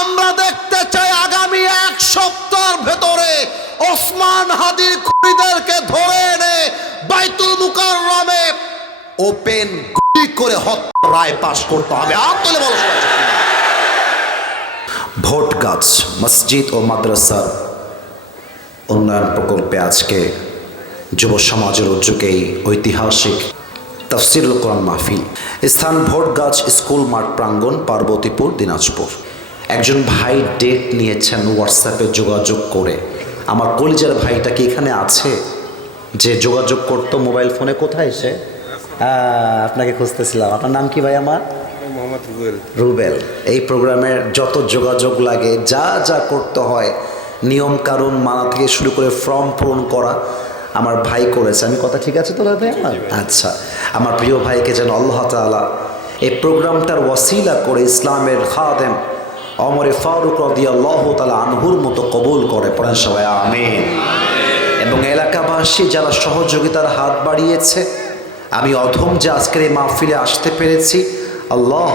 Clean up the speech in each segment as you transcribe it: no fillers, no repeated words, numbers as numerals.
আমরা দেখতে চাই আগামী এক সপ্তাহের ভেতরে ওসমান হাদির খুনিদেরকে ধরে এনে বাইতুল মুকাররমে ওপেন গুলি করে হত্যার রায় পাশ করতে হবে। আব্দুল বল ভোট গাছ মসজিদ ও মাদ্রাসার উন্নয়ন প্রকল্পে আজকে যুব সমাজের উদ্যোগেই ঐতিহাসিক তাফসিরুল কোরআন মাহফিল। স্থান ভোট গাছ স্কুল মাঠ প্রাঙ্গণ, পার্বতীপুর, দিনাজপুর। একজন ভাই ডেট নিয়েছেন হোয়াটসঅ্যাপে যোগাযোগ করে। আমার কলিজার ভাইটা কি এখানে আছে যে যোগাযোগ করতো মোবাইল ফোনে? কোথায় সে? আপনাকে খুঁজতেছিলাম। আপনার নাম কি ভাই? আমার মোহাম্মদ রুবেল। এই প্রোগ্রামের যত যোগাযোগ লাগে, যা যা করতে হয়, নিয়ম কানুন মানা থেকে শুরু করে ফর্ম পূরণ করা আমার ভাই করেছে। আমি কথা ঠিক আছে তো ভাই আমার? আচ্ছা, আমার প্রিয় ভাইকে যেন আল্লাহ তাআলা এই প্রোগ্রামটার ওয়াসিলা করে ইসলামের খাদেম ওমরে ফারুক রাদিয়াল্লাহু তাআলা আনহুর মতো কবুল করে। পড়েন সবাই আমিন। এবং এলাকাবাসী যারা সহযোগিতার হাত বাড়িয়েছে, আমি অধম যে আজকের এই মাহফিলে আসতে পেরেছি। আল্লাহ,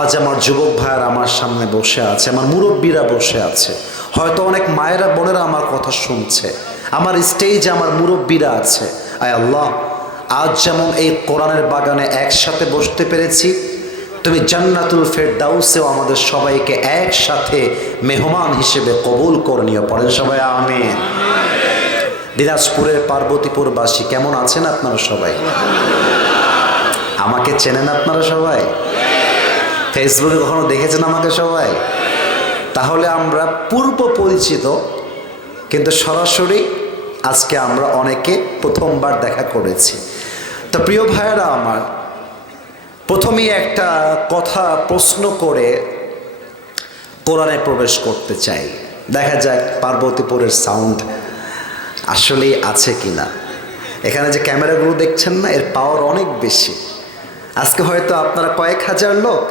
আজ আমার যুবক ভাইয়েরা আমার সামনে বসে আছে, আমার মুরব্বীরা বসে আছে, হয়তো অনেক মায়েরা বোনেরা আমার কথা শুনছে, আমার স্টেজে আমার মুরব্বীরা আছে। আয় আল্লাহ, আজ যেমন এই কোরআনের বাগানে একসাথে বসতে পেরেছি, তুমি জান্নাতুল ফেরদাউসেও আমাদের সবাইকে একসাথে মেহমান হিসেবে কবুল করে নিও। পড়েন সবাই আমিন। দিনাজপুরের পার্বতীপুরবাসী কেমন আছেন আপনারা সবাই? আমাকে চেনেন আপনারা সবাই? ফেসবুকে কখনো দেখেছেন আমাকে সবাই? তাহলে আমরা পূর্ব পরিচিত, কিন্তু সরাসরি আজকে আমরা অনেকে প্রথমবার দেখা করেছি। তো প্রিয় ভাইয়েরা আমার, প্রথমেই একটা কথা প্রশ্ন করে কোরআনে প্রবেশ করতে চাই। দেখা যাক পার্বতীপুরের সাউন্ড আসলেই আছে কিনা। এখানে যে ক্যামেরাগুলো দেখছেন না, এর পাওয়ার অনেক বেশি। আজকে হয়তো আপনারা কয়েক হাজার লোক,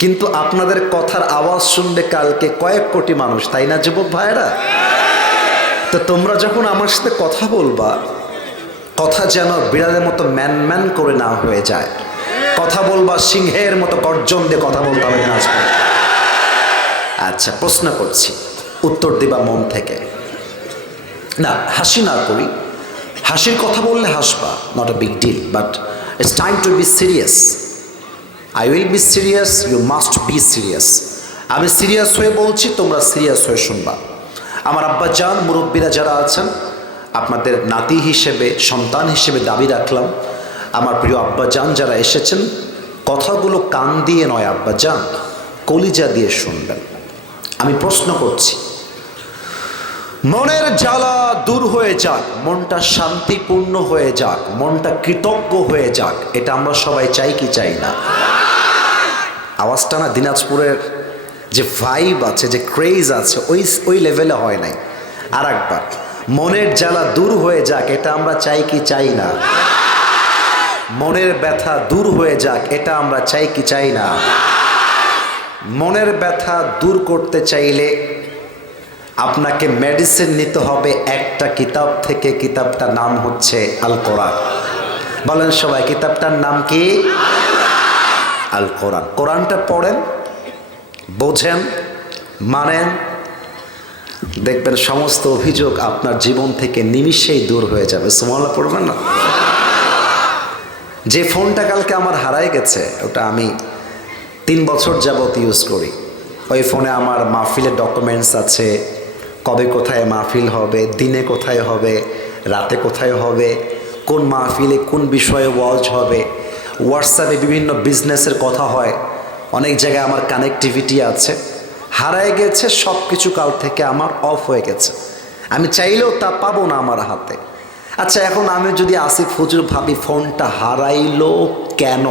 কিন্তু আপনাদের কথার আওয়াজ শুনবে কালকে কয়েক কোটি মানুষ, তাই না যুবক ভাইয়েরা? তো তোমরা যখন আমার সাথে কথা বলবা, কথা যেন বিড়ালের মতো ম্যান ম্যান করে না হয়ে যায়। কথা বলবা সিংহের মতো গর্জন দিয়ে কথা বলতে হবে না। আচ্ছা, প্রশ্ন করছি, উত্তর দিবা মন থেকে। না, হাসি না করি। হাসির কথা বললে হাসবা, not a big deal, but it's time to be serious. I will be serious, you must be serious. আমি সিরিয়াস হয়ে বলছি, তোমরা সিরিয়াস হয়ে শুনবা। আমার আব্বা জান, মুরব্বীরা যারা আছেন, আপনাদের নাতি হিসেবে, সন্তান হিসেবে দাবি রাখলাম, আমার প্রিয় আব্বা জান যারা এসেছেন, কথাগুলো কান দিয়ে নয় আব্বা জান, কলিজা দিয়ে শুনবেন। আমি প্রশ্ন করছি, মনের জ্বালা দূর হয়ে যাক, মনটা শান্তিপূর্ণ হয়ে যাক, মনটা কৃতজ্ঞ হয়ে যাক, এটা আমরা সবাই চাই কি চাই না? আওয়াজটা না দিনাজপুরের যে ভাইব আছে, যে ক্রেজ আছে, ওই লেভেলে হয় নাই। আর একবার, মনের জ্বালা দূর হয়ে যাক, এটা আমরা চাই কি চাই না? মনের ব্যথা দূর হয়ে যাক, এটা আমরা চাই কি চাই না? মনের ব্যথা দূর করতে চাইলে আপনাকে মেডিসিন নিতে হবে একটা কিতাব থেকে। কিতাবটার নাম হচ্ছে আল কোরআন। বলেন সবাই, কিতাবটার নাম কি? আল কোরআন। কোরআনটা পড়েন, বোঝেন, মানেন, দেখবেন সমস্ত অভিযোগ আপনার জীবন থেকে নিমিষেই দূর হয়ে যাবে। সুবহানাল্লাহ পড়বেন না? যে ফোনটা কালকে আমার হারাই গেছে, ওটা আমি 3 বছর যাবত ইউজ করি। ওই ফোনে আমার মাহফিলের ডকুমেন্টস আছে, কবে কোথায় মাহফিল হবে, দিনে কোথায় হবে, রাতে কোথায় হবে, কোন মাহফিলে কোন বিষয়ে ওয়াজ হবে, হোয়াটসঅ্যাপে বিভিন্ন বিজনেসের কথা হয়, অনেক জায়গায় আমার কানেক্টিভিটি আছে। হারায় গেছে সব কিছু, কাল থেকে আমার অফ হয়ে গেছে। আমি চাইলেও তা পাবো না আমার হাতে। আচ্ছা, এখন আমি যদি আসিফ হুজুর ভাবি ফোনটা হারাইলো কেন,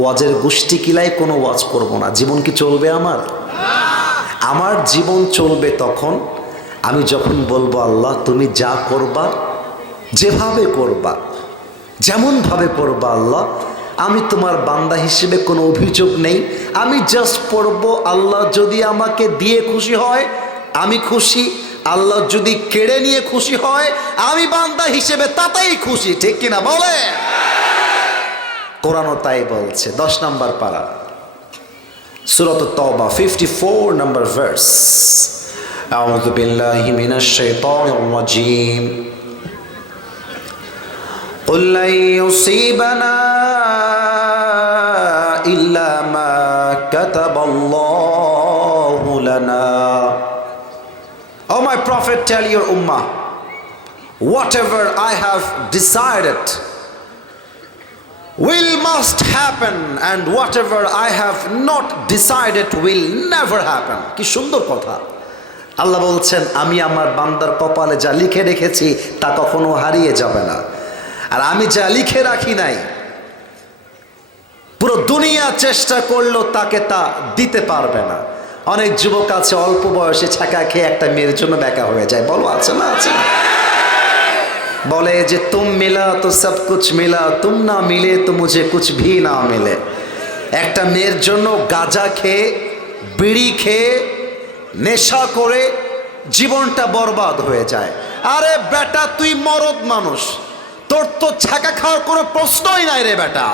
ওয়াজের গোষ্ঠী কিলাই কোনো ওয়াজ করব না, জীবন কি চলবে আমার? আমার জীবন চলবে তখন আমি যখন বলবো, আল্লাহ তুমি যা করবা, যেভাবে করবা, যেমনভাবে করবা, আল্লাহ আমি তোমার বান্দা হিসেবে কোনো অভিযোগ নেই, আমি জাস্ট পড়বো। আল্লাহ যদি আমাকে দিয়ে খুশি হয় আমি খুশি, আল্লাহ যদি কেড়ে নিয়ে খুশি হয় আমি বান্দা হিসেবে তাতেই খুশি। ঠিক কিনা বলে? কোরআনও তাই বলছে। 10 নম্বর পারা, Surah At-Tawbah 54 number verse. A'udhu billahi minash shaitanir rajim. Qul lan yusibana illa ma kataballahu lana. Oh my Prophet, tell your ummah, whatever I have decided will must happen, and whatever I have not decided will never happen. কি সুন্দর কথা। আল্লাহ বলছেন, আমি আমার বান্দার কপালে যা লিখে রেখেছি তা কখনো হারিয়ে যাবে না, আর আমি যা লিখে রাখি নাই পুরো দুনিয়া চেষ্টা করলেও তাকে তা দিতে পারবে না। অনেক যুবক আছে অল্প বয়সে ছাকা খেয়ে একটা মেয়ের জন্য বেকা হয়ে যায়, বলো আছে না? আছে। বলে যে তুম মিলা তো সব কুছ মিলা, তুম না মিলে তো মুঝে কুছ ভি না মিলে। একটা মেয়ের জন্য গাঁজা খেয়ে, বিড়ি খেয়ে, নেশা করে জীবনটা বরবাদ হয়ে যায়। আরে বেটা, তুই মরদ মানুষ, তোর তো ছাকা খাওয়ার কোনো প্রশ্নই নাই রে বেটা।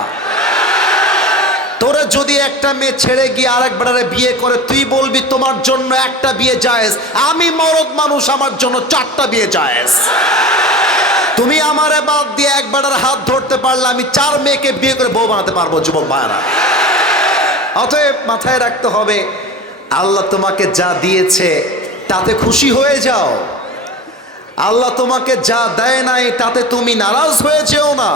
তোরে যদি একটা মেয়ে ছেড়ে গিয়ে আরেক বেটারে বিয়ে করে, তুই বলবি তোমার জন্য একটা বিয়ে জায়েজ, আমি মরদ মানুষ, আমার জন্য 4টা বিয়ে জায়েজ। তুমি আমারে বাদ দিয়ে এক বেটার হাত ধরতে পারলে আমি 4 মেয়েকে বিয়ে করে বউ বানাতে পারবো যুবক ভাইরা। অতএব মাথায় রাখতে হবে, আল্লাহ তোমাকে যা দিয়েছে তাতে খুশি হয়ে যাও। আল্লাহ তোমাকে যা দেয় নাই তাতে তুমি নারাজ হয়ে যেও না।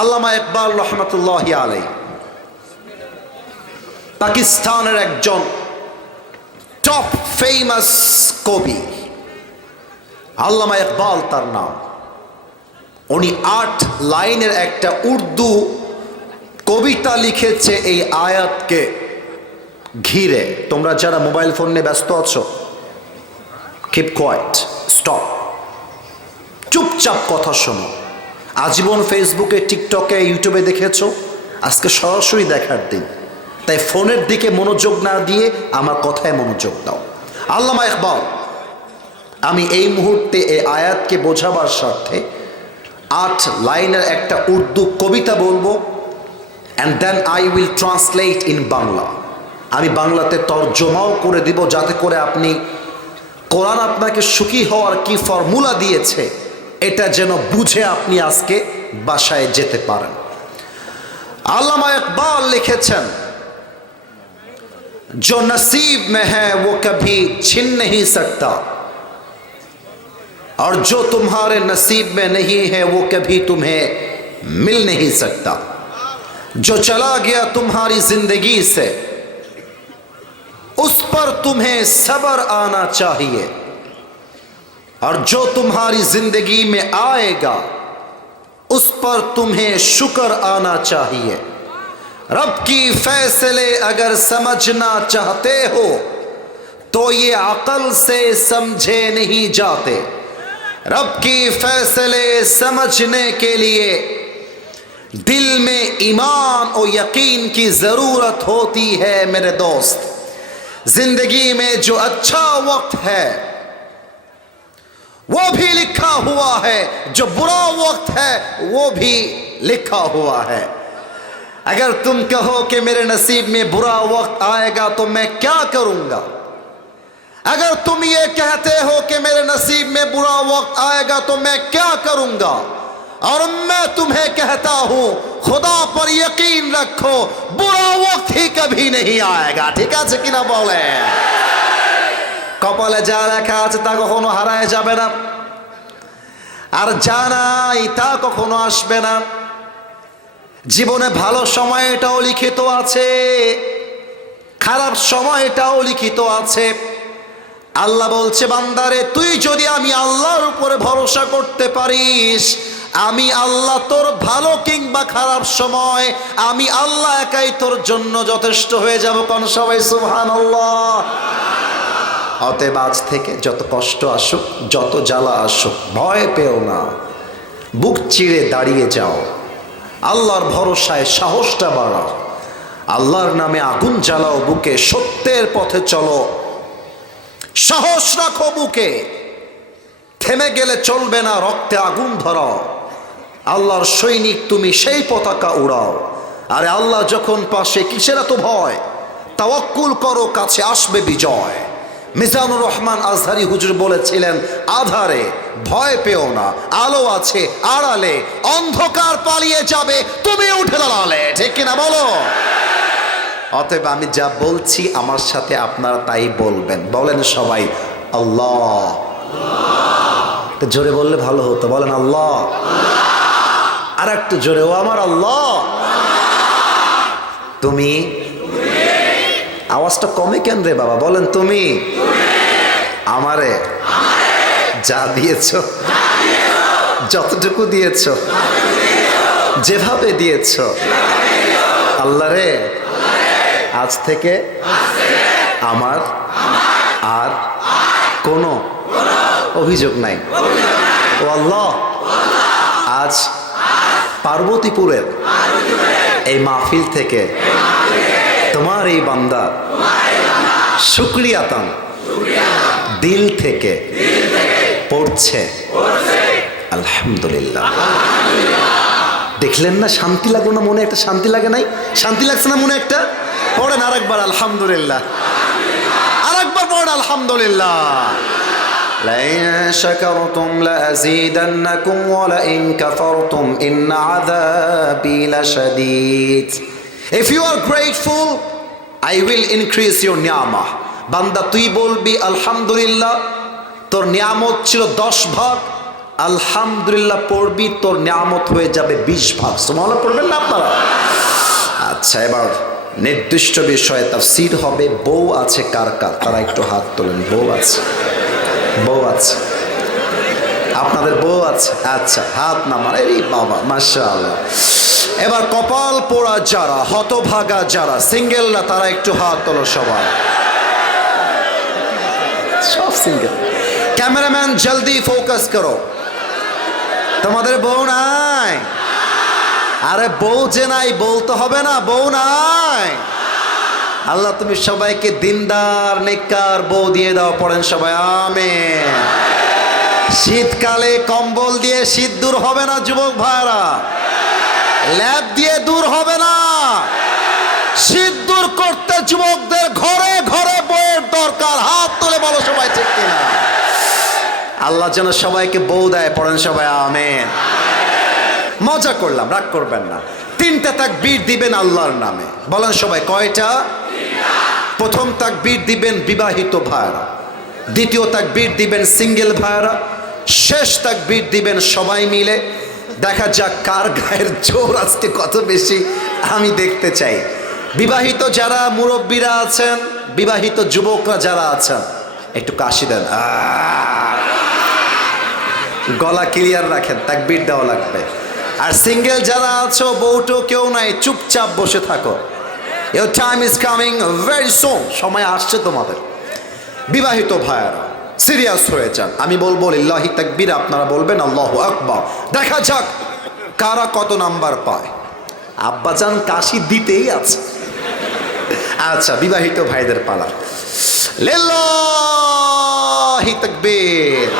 আল্লামা ইকবাল রহমাতুল্লাহি আলাইহি পাকিস্তানের একজন টপ ফেমাস কবি, আল্লামা ইকবাল তার নাম। উনি 8 লাইনের একটা উর্দু কবিতা লিখেছে এই আয়াতকে ঘিরে। তোমরা যারা মোবাইল ফোন নিয়ে ব্যস্ত আছো, কিপ কোয়াইট, স্টপ, চুপচাপ কথা শোনো। আজীবন ফেসবুকে, টিকটকে, ইউটিউবে দেখেছো, আজকে সরাসরি দেখার দিন, তাই ফোনের দিকে মনোযোগ না দিয়ে আমার কথায় মনোযোগ দাও। আল্লামা ইকবাল, আমি এই মুহূর্তে এই আয়াতকে বোঝাবার স্বার্থে 8 লাইনের একটা উর্দু কবিতা বলবো, and then I will translate in Bangla. আমি বাংলাতে তর্জমাও করে দিব, যাতে করে আপনি কোরআন আপনাকে সুখী হওয়ার কি ফর্মুলা দিয়েছে এটা যেন বুঝে আপনি আজকে বাসায় যেতে পারেন। আল্লামা ইকবাল লিখেছেন, जो नसीब में है वो कभी छिन नहीं सकता, और जो तुम्हारे नसीब में नहीं है वो कभी तुम्हें मिल नहीं सकता। जो चला गया तुम्हारी जिंदगी से उस पर तुम्हें सब्र आना चाहिए, और जो तुम्हारी जिंदगी में आएगा उस पर तुम्हें शुक्र आना चाहिए। रब की फैसले अगर समझना चाहते हो तो ये अकल से समझे नहीं जाते। रब की फैसले समझने के लिए दिल में ईमान और यकीन की ज़रूरत होती है मेरे दोस्त। जिंदगी में जो अच्छा वक्त है वो भी लिखा हुआ है, जो बुरा वक्त है वो भी लिखा हुआ है। अगर तुम कहो कि मेरे नसीब में बुरा वक्त आएगा तो मैं क्या करूंगा, अगर तुम ये कहते हो कि मेरे नसीब में बुरा वक्त आएगा तो मैं क्या करूंगा, और मैं तुम्हें कहता हूं खुदा पर यकीन रखो, बुरा वक्त ही कभी नहीं आएगा। ठीक আছে কিনা বলে? কপালে যা লেখা আছে তা কখনো হারায় যাবে না, আর যা নাই তা কখনো আসবে না। জীবনে ভালো সময়টাও লিখিত আছে, খারাপ সময়টাও লিখিত আছে। আল্লাহ বলছে, বান্দারে তুই যদি আমি আল্লাহর উপরে ভরসা করতে পারিস, আমি আল্লাহ তোর ভালো কিংবা খারাপ সময় আমি আল্লাহ একাই তোর জন্য যথেষ্ট হয়ে যাব। কোন সবাই সুবহানাল্লাহ। অতএব আজ থেকে যত কষ্ট আসুক, যত জ্বালা আসুক, ভয় পেও না, বুক চিরে দাঁড়িয়ে যাও, আল্লাহর ভরসায় সাহসটা বাড়াও, আল্লাহর নামে আগুন জ্বালাও বুকে, সত্যের পথে চলো, সাহস রাখো বুকে, থেমে গেলে চলবে না, রক্তে আগুন ধরাও, আল্লাহর সৈনিক তুমি, সেই পতাকা উড়াও। আরে আল্লাহ যখন পাশে, কিসের এত ভয়? তাওয়াক্কুল করো, কাছে আসবে বিজয়। মিজানুর রহমান আজহারি হুজুর বলেছিলেন, আধারে ভয় পেও না, আলো আছে আড়ালে, অন্ধকার পালিয়ে যাবে, তুমি উঠে দাঁড়ালে। ঠিক কিনা বলো? অতএব আমি যা বলছি আমার সাথে আপনারা তাই বলবেন। বলেন সবাই আল্লাহ। তো জোরে বললে ভালো হতো, বলেন আল্লাহ। আর একটু জোরে, ও আমার আল্লাহ। তুমি, আওয়াজটা কমে কেন রে বাবা? বলেন তুমি আমারে যা দিয়েছ, যতটুকু দিয়েছ, যেভাবে দিয়েছ, আল্লাহ রে আজ থেকে আমার আর কোনো অভিযোগ নাই। ও আল্লাহ, আজ পার্বতীপুরের এই মাহফিল থেকে তোমার এই বান্দা শুকরিয়াতান দিল থেকে পড়ছে আলহামদুলিল্লাহ। দেখলেন না শান্তি লাগলো না মনে? একটা শান্তি লাগে নাই? শান্তি লাগছে না মনে? একটা পড়েন আরেকবার আলহামদুলিল্লাহ, আরেকবার পড়েন আলহামদুলিল্লাহ। لئن شكرتم لأزيدنكم ولئن كفرتم إن عذابي لشديد. If you are grateful, I will increase your ni'mah. বান্দা তুই বলবি আলহামদুলিল্লাহ, তোর নিয়ামত ছিল 10 ভাগ, আলহামদুলিল্লাহ পড়বি, তোর নিয়ামত হয়ে যাবে 20 ভাগ। সুবহানাল্লাহ পড়বেন না আপনারা? আচ্ছা, এবার নির্দিষ্ট বিষয়ে তাফসীর হবে। বউ আছে কার কার? তারা একটু হাত তোলেন। বউ আছে? বউ আছে? আপনাদের বউ আছে? আচ্ছা, হাত নামান। এই বাবা মাশাআল্লাহ। এবার কপাল পোড়া যারা, হতভাগা যারা, সিঙ্গেল না, তারা একটু হাত তোলো সবাই। সব সিঙ্গেল। ক্যামেরাম্যান জলদি ফোকাস করো। তোমাদের বউ নাই? আরে বউ যে নাই বলতে হবে না, বউ নাই। আল্লাহ তুমি সবাইকে দিনদার নেককার বউ দিয়ে দাও। পড়েন সবাই আমিন। শীতকালে কম্বল দিয়ে শীত দূর হবে না যুবক ভাইরা, ল্যাব দিয়ে দূর হবে না। শীত দূর করতে যুবকদের ঘরে ঘরে বউয়ের দরকার। হাত তুলে বলো সবাই ঠিক কিনা? আল্লাহ যেন সবাইকে বউ দেয়। পড়েন সবাই আমিন। মজা করলাম, রাগ করবেন না। 3টা তাকবীর দিবেন আল্লাহর নামে। বলেন সবাই কয়টা? প্রথম তাকবীর দিবেন বিবাহিত ভাইরা, দ্বিতীয় তাকবীর দিবেন সিঙ্গেল ভাইরা, শেষ তাকবীর দিবেন সবাই মিলে। দেখা যাক কার গায়ের জোর আজকে কত বেশি, আমি দেখতে চাই। বিবাহিত যারা মুরব্বীরা আছেন, বিবাহিত যুবকরা যারা আছেন, একটু কাশি দেন, গলা ক্লিয়ার রাখেন, তাকবীর দেওয়া লাগবে। আর সিঙ্গেল যারা আছো, বউটো কেউ নাই, চুপচাপ বসে থাকো। Your time is coming very soon. সময় আসছে তোমাদের। বিবাহিত ভাইয়ারা সিরিয়াস হয়ে যান। আমি বলবো লিল্লাহি তাকবীর, আপনারা বলবেন আল্লাহু আকবার। দেখা যাক কারা কত নাম্বার পায়। আব্বাজান কাশি দিতেই আছে। আচ্ছা, বিবাহিত ভাইদের পালা। লিল্লাহি তাকবীর।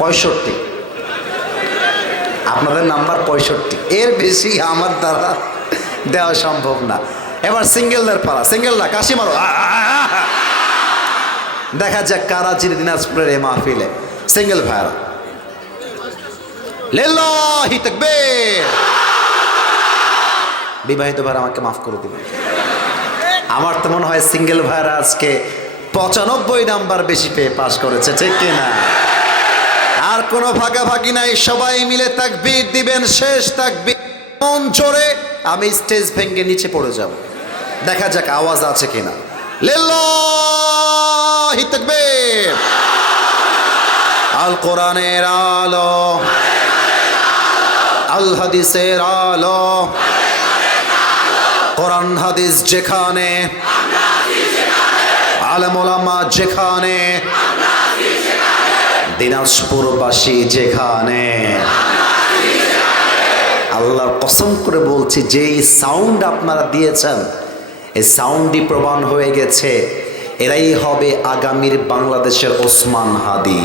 65। আপনাদের নাম্বার 65। এর বেশি আমার দ্বারা দেওয়া সম্ভব না। এবার সিঙ্গেলদের পালা। সিঙ্গেলরা কাশি মারো। দেখা যাক কারা জিনে দিনাজপুরের এই মাহফিলে। সিঙ্গেল ভাইরা লিল্লাহি তাকবীর। বিবাহিত ভাইরা আমাকে মাফ করে দিবেন। আমার তো মনে হয় সিঙ্গেল ভাইরা আজকে 95 নাম্বার বেশি পেয়ে পাস করেছে, ঠিক কিনা? আর কোনো ভাগাভাগি নাই, সবাই মিলে তাকবীর দিবেন। শেষ তাকবীর মন জোরে, আমি স্টেজ ভেঙে নিচে পড়ে যাব। দেখা যাক আওয়াজ আছে কিনা। লিল্লাহি তাকবীর। আল কোরআনের আলো, আল হাদিসের আলো, কোরআন হাদিস যেখানে, আলেম ওলামা যেখানে, দিনাজপুরবাসী যেখানে, আল্লাহর কসম করে বলছি, যেই সাউন্ড আপনারা দিয়েছেন, এই সাউন্ডই প্রমাণ হয়ে গেছে এরাই হবে আগামীর বাংলাদেশের ওসমান হাদি।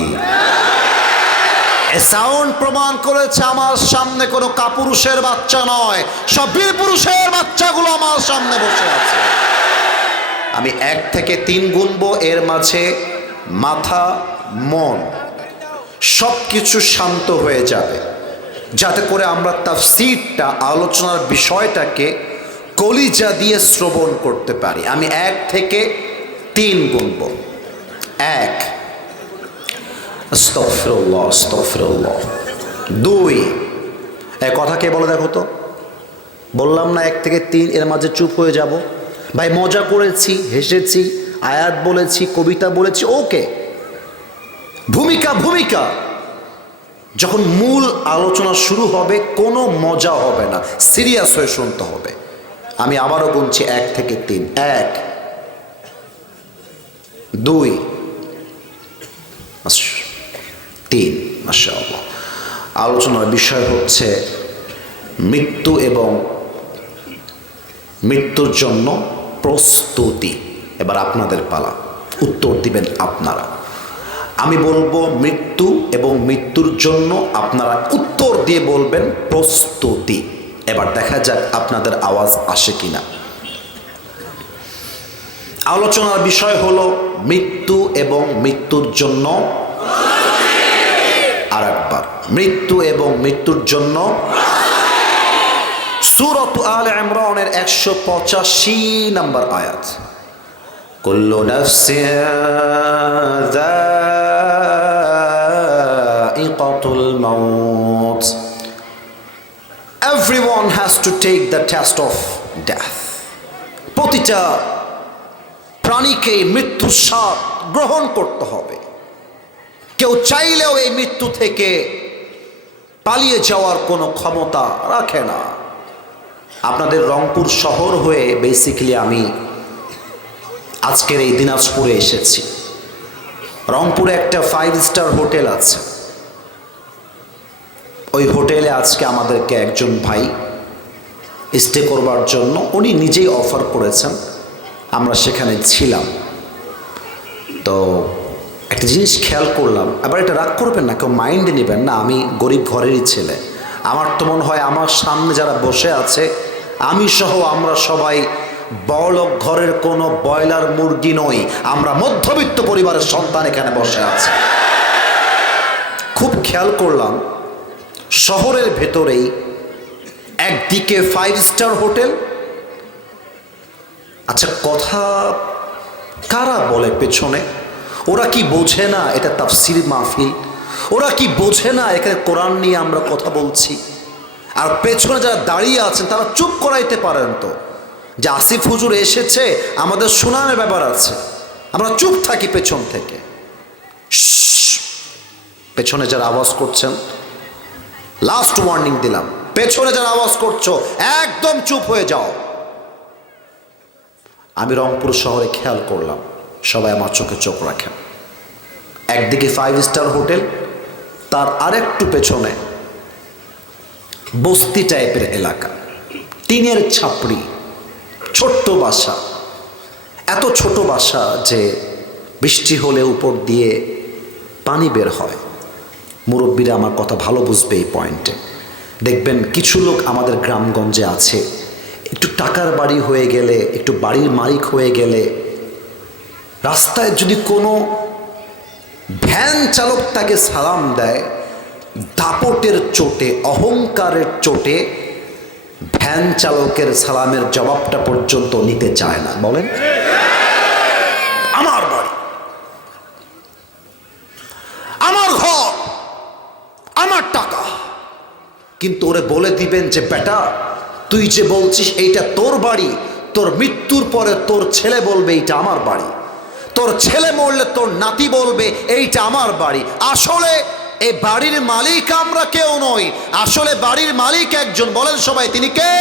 এ সাউন্ড প্রমাণ করেছে আমার সামনে কোনো কাপুরুষের বাচ্চা নয়, সব বীর পুরুষের বাচ্চাগুলো আমার সামনে বসে আছে। আমি 1 থেকে 3 গুনবো, এর মাঝে মাথা মন সব কিছু শান্ত হয়ে যাবে, যাতে করে আমরা তাফসীরটা, আলোচনার বিষয়টাকে কলিজা দিয়ে শ্রবণ করতে পারি। আমি 1 থেকে 3 গুনব। 1, আস্তাগফিরুল্লাহ আস্তাগফিরুল্লাহ। 2, এই কথা কে বলে দেখো তো? বললাম না 1 থেকে 3 এর মাঝে চুপ হয়ে যাব। ভাই মজা করেছি, হেসেছি, আয়াত বলেছি, কবিতা বলেছি, ওকে। ভূমিকা যখন মূল আলোচনা শুরু হবে কোনো মজা হবে না, সিরিয়াস হয়ে শুনতে হবে। আমি আবারও গুনছি 1 থেকে 3। 1, 2, 3। মাশাআল্লাহ। আলোচনার বিষয় হচ্ছে মৃত্যু এবং মৃত্যুর জন্য প্রস্তুতি। এবার আপনাদের পালা, উত্তর দিবেন আপনারা। আমি বলবো মৃত্যু এবং মৃত্যুর জন্য, আপনারা উত্তর দিয়ে বলবেন প্রস্তুতি। এবার দেখা যাক আপনাদের আওয়াজ আসে কিনা। আলোচনার বিষয় হলো মৃত্যু এবং মৃত্যুর জন্য। আরেকবার, মৃত্যু এবং মৃত্যুর জন্য। সূরাত আলে ইমরানের 185 নম্বর আয়াত। কুল্লু নাফসিন যায়িকাতুল মাউত। Everyone has to take the test of death. প্রতিটা প্রাণীকে মৃত্যুর স্বাদ গ্রহণ করতে হবে। কেউ চাইলেও এই মৃত্যু থেকে পালিয়ে যাওয়ার কোনো ক্ষমতা রাখে না। আপনাদের রংপুর শহর হয়ে বেসিক্যালি আমি আজকের এই দিনাজপুরে এসেছি। রংপুরে একটা 5 স্টার হোটেল আছে, ওই হোটেলে আজকে আমাদেরকে একজন ভাই স্টে করবার জন্য উনি নিজেই অফার করেছেন, আমরা সেখানে ছিলাম। তো একটা জিনিস খেয়াল করলাম, আবার এটা রাগ করবেন না, কেউ মাইন্ডে নেবেন না, আমি গরিব ঘরেরই ছেলে। আমার তো মনে হয় আমার সামনে যারা বসে আছে আমি সহ আমরা সবাই বড়লোক ঘরের কোনো ব্রয়লার মুরগি নই, আমরা মধ্যবিত্ত পরিবারের সন্তান এখানে বসে আছে। খুব খেয়াল করলাম শহরের ভেতরেই একদিকে 5 স্টার হোটেল। আচ্ছা, কথা কারা বলে পেছনে? ওরা কি বোঝে না এটা তাফসীর মাহফিল? ওরা কি বোঝে না এখানে কোরআন নিয়ে আমরা কথা বলছি? আর পেছনে যারা দাঁড়িয়ে আছেন তারা চুপ করাইতে পারেন তো, যে আসিফ হুজুর এসেছে, আমাদের শোনানোর ব্যাপার আছে, আমরা চুপ থাকি পেছন থেকে। পেছনে যারা আওয়াজ করছেন, লাস্ট ওয়ার্নিং দিলাম, পেছনে যারা আওয়াজ করছো একদম চুপ হয়ে যাও। আমি রংপুর শহরে খেয়াল করলাম, সবাই আমার চোখে চোখ রাখেন। একদিকে 5 স্টার হোটেল, তার আরেকটু পেছনে বস্তি টাইপের এলাকা, টিনের ছাপড়ি, ছোট্ট বাসা। এত ছোট বাসা যে বৃষ্টি হলে উপর দিয়ে পানি বের হয়। মুরব্বীরা আমার কথা ভালো বুঝবে এই পয়েন্টে। দেখবেন কিছু লোক আমাদের গ্রামগঞ্জে আছে, একটু টাকার বাড়ি হয়ে গেলে, একটু বাড়ির মালিক হয়ে গেলে, রাস্তায় যদি কোনো ভ্যান চালক তাকে সালাম দেয়, দাপটের চোটে, অহংকারের চোটে ভ্যান চালকের সালামের জবাবটা পর্যন্ত নিতে চায় না। বলেন, আমার বাড়ি, আমার ঘর, আমার টাকা, কিন্তু ওরে বলে দিবেন যে বেটা তুই যে বলছিস এইটা তোর বাড়ি, তোর মৃত্যুর পরে তোর ছেলে বলবে এইটা আমার বাড়ি, তোর ছেলে মরলে তোর নাতি বলবে এইটা আমার বাড়ি। আসলে এই বাড়ির মালিক আমরা কেউ নই, আসলে বাড়ির মালিক একজন। বলেন সবাই, তিনি কে?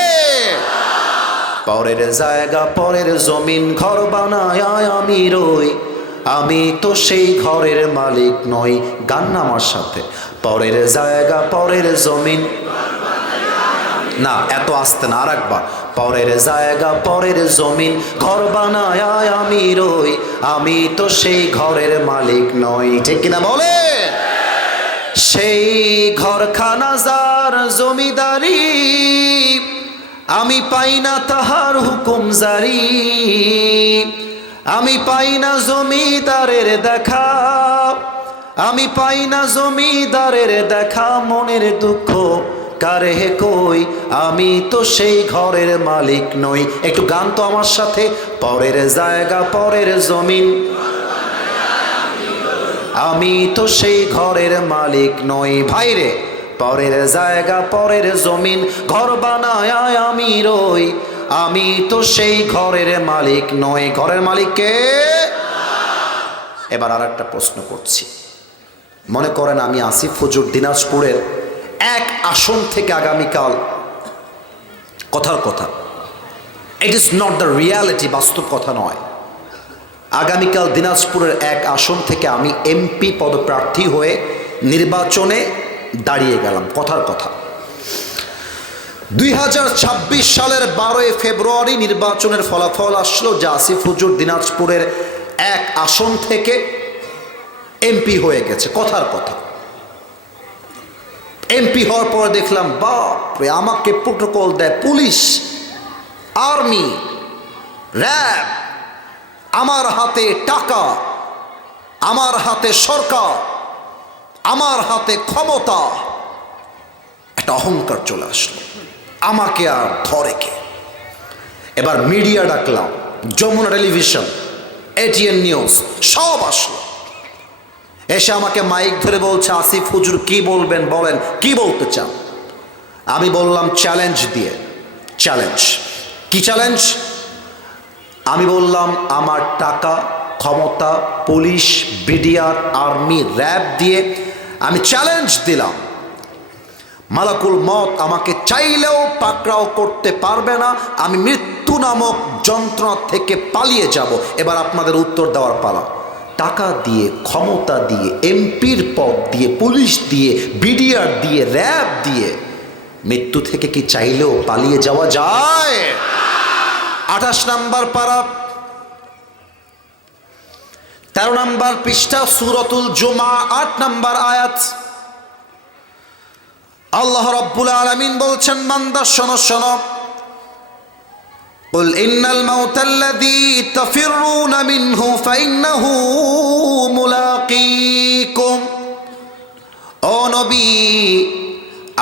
পরের জায়গা, পরের জমিন, ঘর বানায় আমি রই, আমি তো সেই ঘরের মালিক নই। গান না আমার সাথে, পরের জায়গা, পরের জমিন, না এত আসতে না, আর একবার, পরের জায়গা, পরের জমিন, ঘর বানায় আমি রই, আমি তো সেই ঘরের মালিক নই। ঠিক কিনা বলে? সেই ঘরখানা যার জমিদারি, আমি পাই না তাহার হুকুম জারি, আমি পাই না জমিদারের দেখা, আমি পাই না জমিদারের দেখা, মনের দুঃখ কারে কই, আমি তো সেই ঘরের মালিক নই। একটু গান তো আমার সাথে, পরের জায়গা পরের জমিন, আমি তো সেই ঘরের মালিক নই। ভাইরে, পরের জায়গা পরের জমিন, ঘর বানায় আমি রই, আমি তো সেই ঘরের মালিক নই। ঘরের মালিক কে? এবার আর একটা প্রশ্ন করছি। মনে করেন আমি আসিফ হুজুর দিনাজপুরের এক আসন থেকে আগামীকাল, কথার কথা, it is not the reality, বাস্তব কথা নয়, আগামীকাল দিনাজপুরের এক আসন থেকে আমি এমপি পদপ্রার্থী হয়ে নির্বাচনে দাঁড়িয়ে গেলাম। কথার কথা, 2026 সালের 12 ফেব্রুয়ারি নির্বাচনের ফলাফল আসলো যে আসিফ হুজুর দিনাজপুরের এক আসন থেকে এমপি হয়ে গেছে। কথার কথা, এমপি হওয়ার পরে দেখলাম বাপরে, আমাকে প্রোটোকল দেয় পুলিশ, আর্মি, র্যাব, আমার হাতে টাকা, আমার হাতে সরকার, আমার হাতে ক্ষমতা। একটা অহংকার চলে আসলো, আমাকে আর ধরে কে? এবার মিডিয়া ডাকলাম, যমুনা টেলিভিশন, এটিএন নিউজ, সব আসলো, এসে আমাকে মাইক ধরে বলছে আসিফ হুজুর কি বলবেন, বলেন কি বলতে চান। আমি বললাম চ্যালেঞ্জ দিয়ে। চ্যালেঞ্জ কি? চ্যালেঞ্জ আমি বললাম আমার টাকা, ক্ষমতা, পুলিশ, বিডিআর, আর্মি, র্যাব দিয়ে আমি চ্যালেঞ্জ দিলাম, মালাকুল মত আমাকে চাইলেও পাকড়াও করতে পারবে না, আমি মৃত্যু নামক যন্ত্রণা থেকে পালিয়ে যাব। এবার আপনাদের উত্তর দেওয়ার পালা। টাকা দিয়ে, ক্ষমতা দিয়ে, এমপির পদ দিয়ে, পুলিশ দিয়ে, বিডিআর দিয়ে, র্যাব দিয়ে মৃত্যু থেকে কি চাইলেও পালিয়ে যাওয়া যায়? 28 নম্বর পারা, 13 নম্বর পৃষ্ঠা, সূরাতুল জুমা, 8 নম্বর আয়াত। আল্লাহ রাব্বুল আলামিন বলছেন, বান্দা শোনো শোনো, قل إن الموت الذي تفرون منه فإنه ملاقيكم। ও নবী,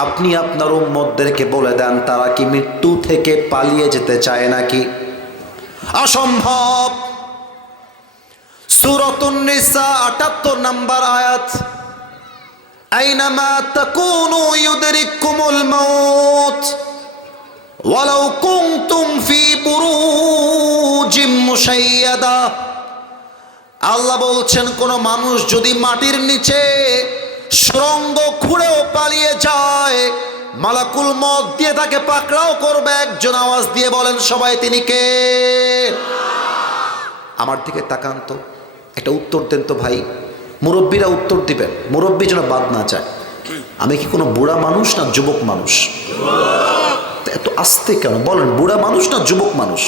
আপনি আপনার উম্মতদেরকে বলে দেন তারা কি মৃত্যু থেকে পালিয়ে যেতে চায় নাকি? অসম্ভব। সূরাতুন নিসা 78 নম্বর আয়াত, আইনামা তাকুনু ইউদরিকুমুল মাউত ওয়ালাউ কুনতুম ফি বুরুজিম মুশাইয়াদা। আল্লাহ বলছেন কোন মানুষ যদি মাটির নিচে সুড়ঙ্গ খুঁড়েও পালিয়ে যায়, মালাকুল মত দিয়ে তাকে পাকড়াও করবে। একজন আওয়াজ দিয়ে বলেন সবাই, তিনি কে? আমার দিকে তাকান তো, একটা উত্তর দেন তো ভাই। মুরব্বীরা উত্তর দিবেন, মুরব্বী যেন বাদ না যায়। আমি কি কোনো বুড়া মানুষ না যুবক মানুষ? এত আস্তে কেন বলেন? বুড়া মানুষ না যুবক মানুষ?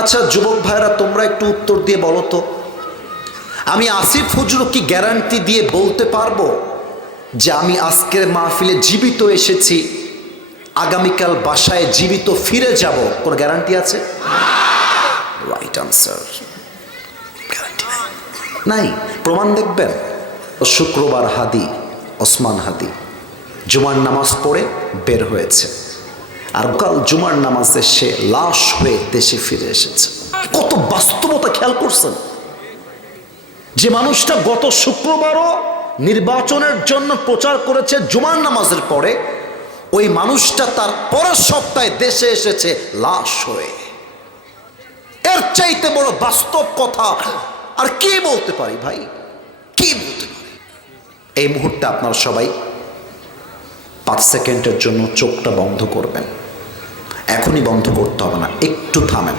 আচ্ছা যুবক ভাইরা, তোমরা একটু উত্তর দিয়ে বলো তো, আমি আসিফ হুজুর কি গ্যারান্টি দিয়ে বলতে পারবো যে আমি আজকের মাহফিলে জীবিত এসেছি, আগামীকাল বাসায় জীবিত ফিরে যাব? কোনো গ্যারান্টি আছে? রাইট আনসার, গ্যারান্টি নাই। প্রমাণ দেখবেন, শুক্রবার হাদি, ওসমান হাদি জুমার নামাজ পড়ে বের হয়েছে, আর কাল জুমার নামাজে সে লাশ হয়ে দেশে ফিরে এসেছে। কত বাস্তবতা খেয়াল করছেন? যে মানুষটা গত শুক্রবারও নির্বাচনের জন্য প্রচার করেছে জুমার নামাজের পরে, ওই মানুষটা তার পরের সপ্তাহে দেশে এসেছে লাশ হয়ে। এর চাইতে বড় বাস্তব কথা আর কি বলতে পারি ভাই? কি বলতে পারি? এই মুহূর্তে আপনারা সবাই 5 সেকেন্ডের জন্য চোখটা বন্ধ করবেন। এখনই বন্ধ করতে হবে না, একটু থামেন।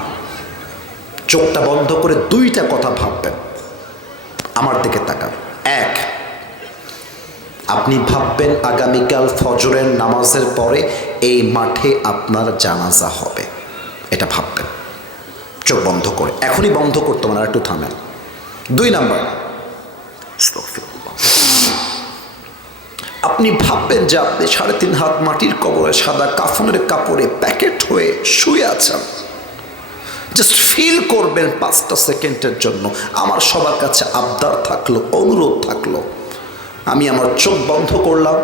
চোখটা বন্ধ করে 2টা কথা ভাববেন। আমার দিকে তাকান। 1, আপনি ভাববেন আগামীকাল ফজরের নামাজের পরে এই মাঠে আপনার জানাজা হবে, এটা ভাববেন চোখ বন্ধ করে। এখনই বন্ধ করতে হবে না, একটু থামেন। 2 নাম্বার, আপনি ভাববেন যে আপনি 3.5 হাত মাটির কবরে সাদা কাফনের কাপড়ে প্যাকেট হয়ে শুয়ে আছেন। জাস্ট ফিল করবেন 5টা সেকেন্ডের জন্য। আমার সবার কাছে আবদার থাকলো, অনুরোধ থাকলো, আমি আমার চোখ বন্ধ করলাম,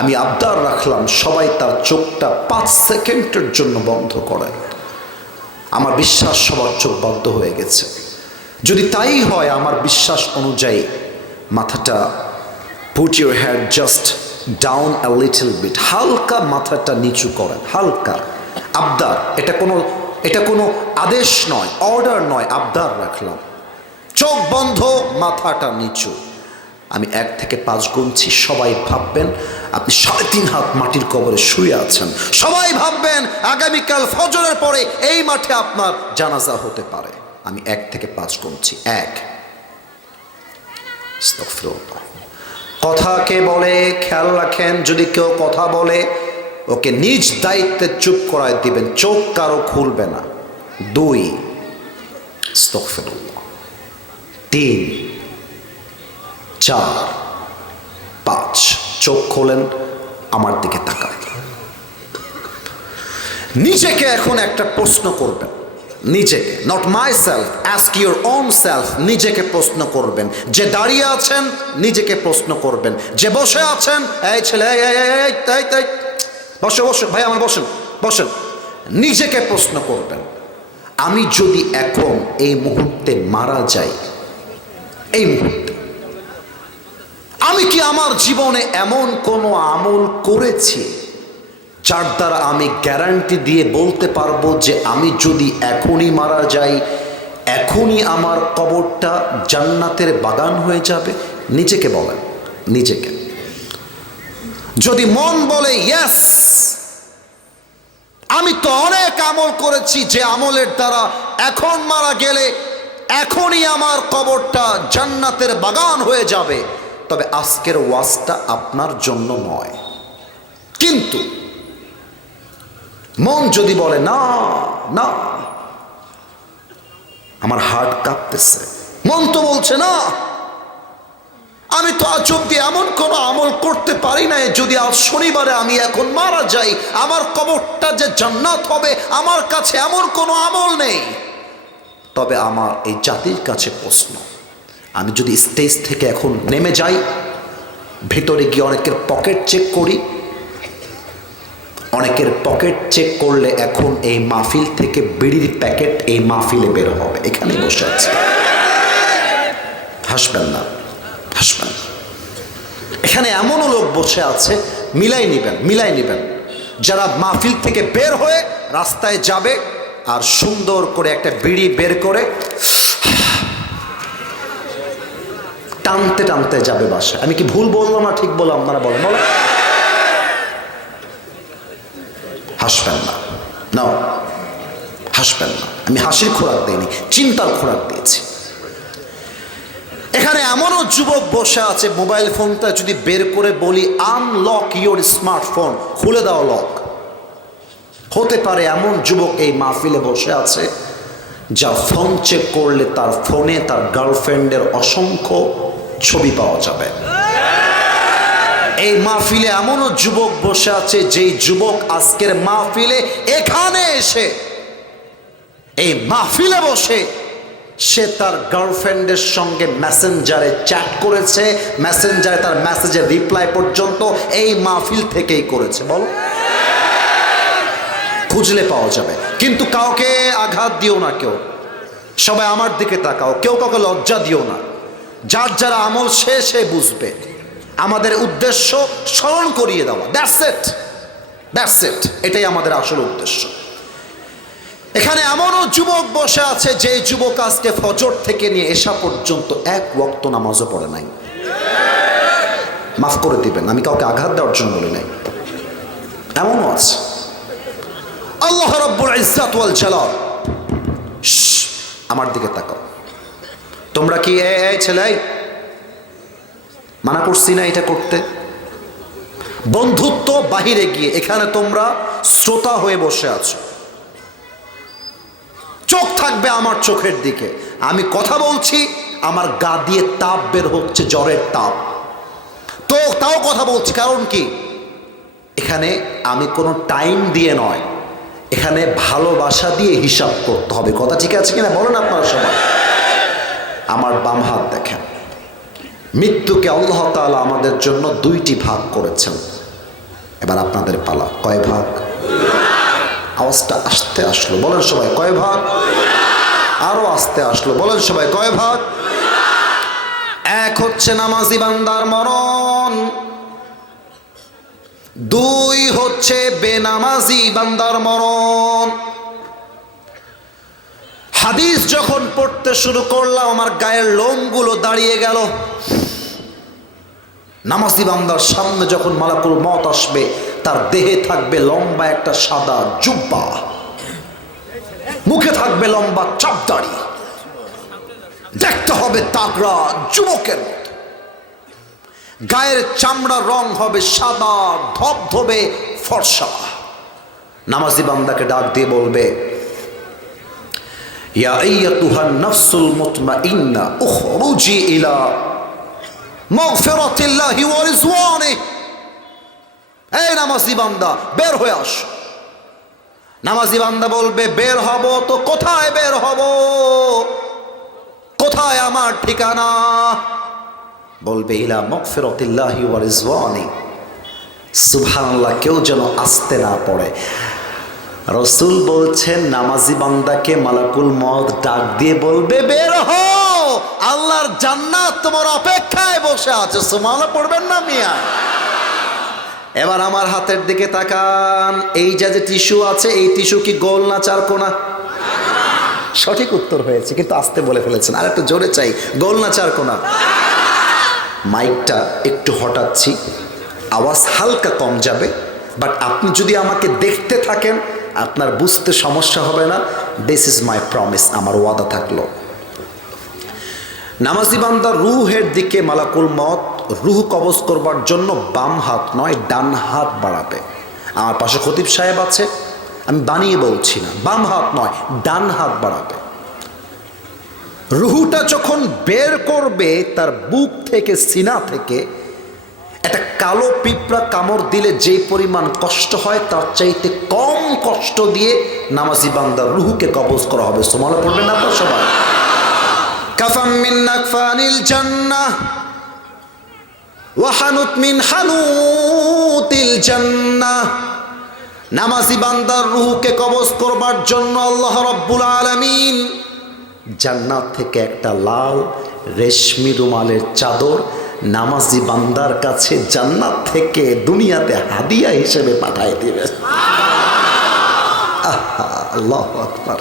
আমি আবদার রাখলাম সবাই তার চোখটা 5 সেকেন্ডের জন্য বন্ধ করেন। আমার বিশ্বাস সবার চোখ বন্ধ হয়ে গেছে। যদি তাই হয়, আমার বিশ্বাস অনুযায়ী মাথাটা, put your head just down a little bit, হালকা মাথাটা নিচু করেন, হালকা। আবদার, এটা কোনো আদেশ নয়, অর্ডার নয়, আবদার রাখলাম। চোখ বন্ধ, মাথাটা নিচু। আমি 1 থেকে 5 গুনছি, সবাই ভাববেন আপনি 3.5 হাত মাটির কবরে শুয়ে আছেন। সবাই ভাববেন আগামীকাল ফজরের পরে এই মাঠে আপনার জানাজা হতে পারে। আমি 1 থেকে 5 গুনছি। 1। আস্তাগফিরুল্লাহ। কথা কে বলে খেয়াল রাখেন, যদি কেউ কথা বলে ওকে নিজ দায়িত্বে চুপ করায় দিবেন, চোখ কারো খুলবে না। 2। আস্তাগফিরুল্লাহ। 3, 4, 5। চোখ খোলেন, আমার দিকে তাকান। নিজেকে এখন একটা প্রশ্ন করবেন, নিজেকে, not my self, ask your own self. নিজেকে প্রশ্ন করবেন। যে দাঁড়িয়ে আছেন নিজেকে প্রশ্ন করবেন, যে বসে আছেন, এই ছেলে, এই বসে বসে ভাই আমার বসেন বসেন, নিজেকে প্রশ্ন করবেন, আমি যদি এখন এই মুহূর্তে মারা যাই, এই মুহূর্তে আমি কি আমার জীবনে এমন কোনো আমল করেছি যার দ্বারা আমি গ্যারান্টি দিয়ে বলতে পারবো যে আমি যদি এখনই মারা যাই, এখনই আমার কবরটা জান্নাতের বাগান হয়ে যাবে? নিজেকে বলেন, নিজেকে। যদি মন বলে ইয়েস, আমি তো অনেক আমল করেছি যে আমলের দ্বারা এখন মারা গেলে এখনই আমার কবরটা জান্নাতের বাগান হয়ে যাবে, তবে আজকের ওয়াজটা আপনার জন্য নয়। কিন্তু মন যদি বলে না না, আমার হার্ট কাঁপতেছে, মন তো বলছে না, আমি তো আজ অব্দি এমন কোনো আমল করতে পারি না, যদি আজ শনিবারে আমি এখন মারা যাই আমার কবরটা যে জান্নাত হবে, আমার কাছে এমন কোনো আমল নেই। তবে আমার এই জাতির কাছে প্রশ্ন, আমি যদি স্টেজ থেকে এখন নেমে যাই, ভেতরে গিয়ে অনেকের পকেট চেক করি, অনেকের পকেট চেক করলে এখন এই মাহফিল থেকে বিড়ির প্যাকেট এই মাহফিলে বের হবে, এখানে বসে আছে। হাসবেন না, হাসবেন। এখানে এমনও লোক বসে আছে, মিলাই নিবেন, যারা মাহফিল থেকে বের হয়ে রাস্তায় যাবে আর সুন্দর করে একটা বিড়ি বের করে টানতে টানতে যাবে বাসায়। আমি কি ভুল বললাম না ঠিক বললাম? আপনারা বলেন। হাসবেন না, নাও হাসবেন না। আমি হাসির খোরাক দিইনি, চিন্তার খোরাক দিয়েছি। এখানে এমনও যুবক বসে আছে, মোবাইল ফোনটা যদি বের করে বলি আনলক ইউর স্মার্টফোন, খুলে দাও লক, হতে পারে এমন যুবক এই মাহফিলে বসে আছে যা ফোন চেক করলে তার ফোনে তার গার্লফ্রেন্ডের অসংখ্য ছবি পাওয়া যাবে। এই মাহফিলে এমনও যুবক বসে আছে যেই যুবক আজকের মাহফিলে এখানে এসে এই মাহফিলে বসে সে তার গার্লফ্রেন্ডের সঙ্গে মেসেঞ্জারে চ্যাট করেছে, মেসেঞ্জারে তার মেসেজের রিপ্লাই পর্যন্ত এই মাহফিল থেকেই করেছে। বল, খুঁজলে পাওয়া যাবে। কিন্তু কাউকে আঘাত দিও না, কেউ, সবাই আমার দিকে তাকাও, কেউ কাউকে লজ্জা দিও না। যার যারা আমল সে বুঝবে। আমাদের উদ্দেশ্য স্মরণ করিয়ে দেওয়া, দ্যাটস ইট, এটাই আমাদের আসল উদ্দেশ্য। এখানে এমনও যুবক বসে আছে যে যুবক আজকে ফজর থেকে নিয়ে এশা পর্যন্ত 1 ওয়াক্ত নামাজও পড়ে নাই। মাফ করে দিবেন, আমি কাউকে আঘাত দেওয়ার জন্য বলি নাই, এমনও আছে। আল্লাহ রাব্বুল ইজ্জাত ওয়াল জালাল, আমার দিকে তাকাও। তোমরা কি এই ছেলে, মানা করছি না এটা করতে? বন্ধুত্ব বাহিরে গিয়ে, এখানে তোমরা শ্রোতা হয়ে বসে আছো, চোখ থাকবে আমার চোখের দিকে। আমি কথা বলছি, আমার গা দিয়ে তাপ বের হচ্ছে, জ্বরের তাপ। তো তাও কথা বলছি, কারণ কি এখানে আমি কোনো টাইম দিয়ে নয়, এখানে ভালোবাসা দিয়ে হিসাব করতে হবে। কথা ঠিক আছে কিনা বলেন আপনারা সবাই? আমার বাম হাত দেখেন, মৃত্যুকে আল্লাহ তাআলা আমাদের জন্য দুইটি ভাগ করেছেন। এবার আপনাদের পালা, কয় ভাগ? আওয়াজটা আস্তে আসলো, বলেন সবাই কয় ভাগ? আরো আস্তে আসলো, বলেন সবাই কয় ভাগ? এক হচ্ছে নামাজি বান্দার মরণ, দুই হচ্ছে বেনামাজি বান্দার মরণ। হাদিস যখন পড়তে শুরু করলাম আমার গায়ের লোমগুলো দাঁড়িয়ে গেল। নামাজি বান্দার সামনে যখন মালাকুল মওত আসবে, তার দেহে থাকবে লম্বা একটা সাদা জুব্বা, মুখে থাকবে লম্বা চাপদাড়ি, দেখতে হবে তাগড়া যুবকের মতো, গায়ের চামড়ার রং হবে সাদা ধবধবে ফর্সা। নামাজি বান্দাকে ডাক দিয়ে বলবে, ইয়া আইয়াতুহান নাফসুল মুতমাইন্না উখরুজি ইলা মাগফিরাতিল্লাহি ওয়া রিজওয়ানি। এই নামাজি বান্দা, বের হয়ে আস। নামাজি বান্দা বলবে, বের হব তো কোথায় বের হব? কোথায় আমার ঠিকানা? বলবে ইলা মাগফিরাতিল্লাহি ওয়া রিজওয়ানি। সুবহানাল্লাহ, কেউ যেন আসতে না পড়ে। রাসূল বলছেন নামাজি বান্দাকে মালাকুল মওত ডাক দিয়ে বলবে, বের হও, আল্লাহর জান্নাত তোমার অপেক্ষায় বসে আছে। সুবহানাল্লাহ পড়বেন না মিয়া? এবার আমার হাতের দিকে তাকান, এই যে টিস্যু আছে, এই টিস্যু কি গোল না চারকোনা? সঠিক উত্তর হয়েছে, কিন্তু আস্তে বলে ফেলেছেন। আর একটু জোরে চাই, গোল না চারকোনা? মাইকটা একটু হটাচ্ছি, আওয়াজ হালকা কম যাবে, বাট আপনি যদি আমাকে দেখতে থাকেন আপনার বুঝতে সমস্যা হবে না। দিস ইজ মাই প্রমিস, আমার ওয়াদা থাকলো। নামাজি বান্দার রুহের দিকে মালাকুল মওত রুহ কবজ করবার জন্য বাম হাত নয় ডান হাত বাড়াবে। আমার পাশে খতিব সাহেব আছে, আমি বানিয়ে বলছি না, বাম হাত নয় ডান হাত বাড়াবে। রুহুটা যখন বের করবে তার বুক থেকে, সিনা থেকে, একটা কালো পিঁপড়া কামড় দিলে যে পরিমাণ কষ্ট হয় তার চাইতে কম কষ্ট দিয়ে নামাজি বান্দার রুহুকে কবজ করা হবে। সুবহানাল্লাহ পড়বেন না আপনারা সবাই? কাফাম মিন নাকফানিল জান্নাহ ওয়া হানুত মিন হানুতিল জান্নাহ। নামাজি বান্দার রুহুকে কবজ করবার জন্য আল্লাহ রাব্বুল আলামিন জান্নাত থেকে একটা লাল রেশমি রুমালের চাদর নামাজি বান্দার কাছে জান্নাত থেকে দুনিয়াতে হাদিয়া হিসেবে পাঠায় দিবে। আল্লাহু আকবার,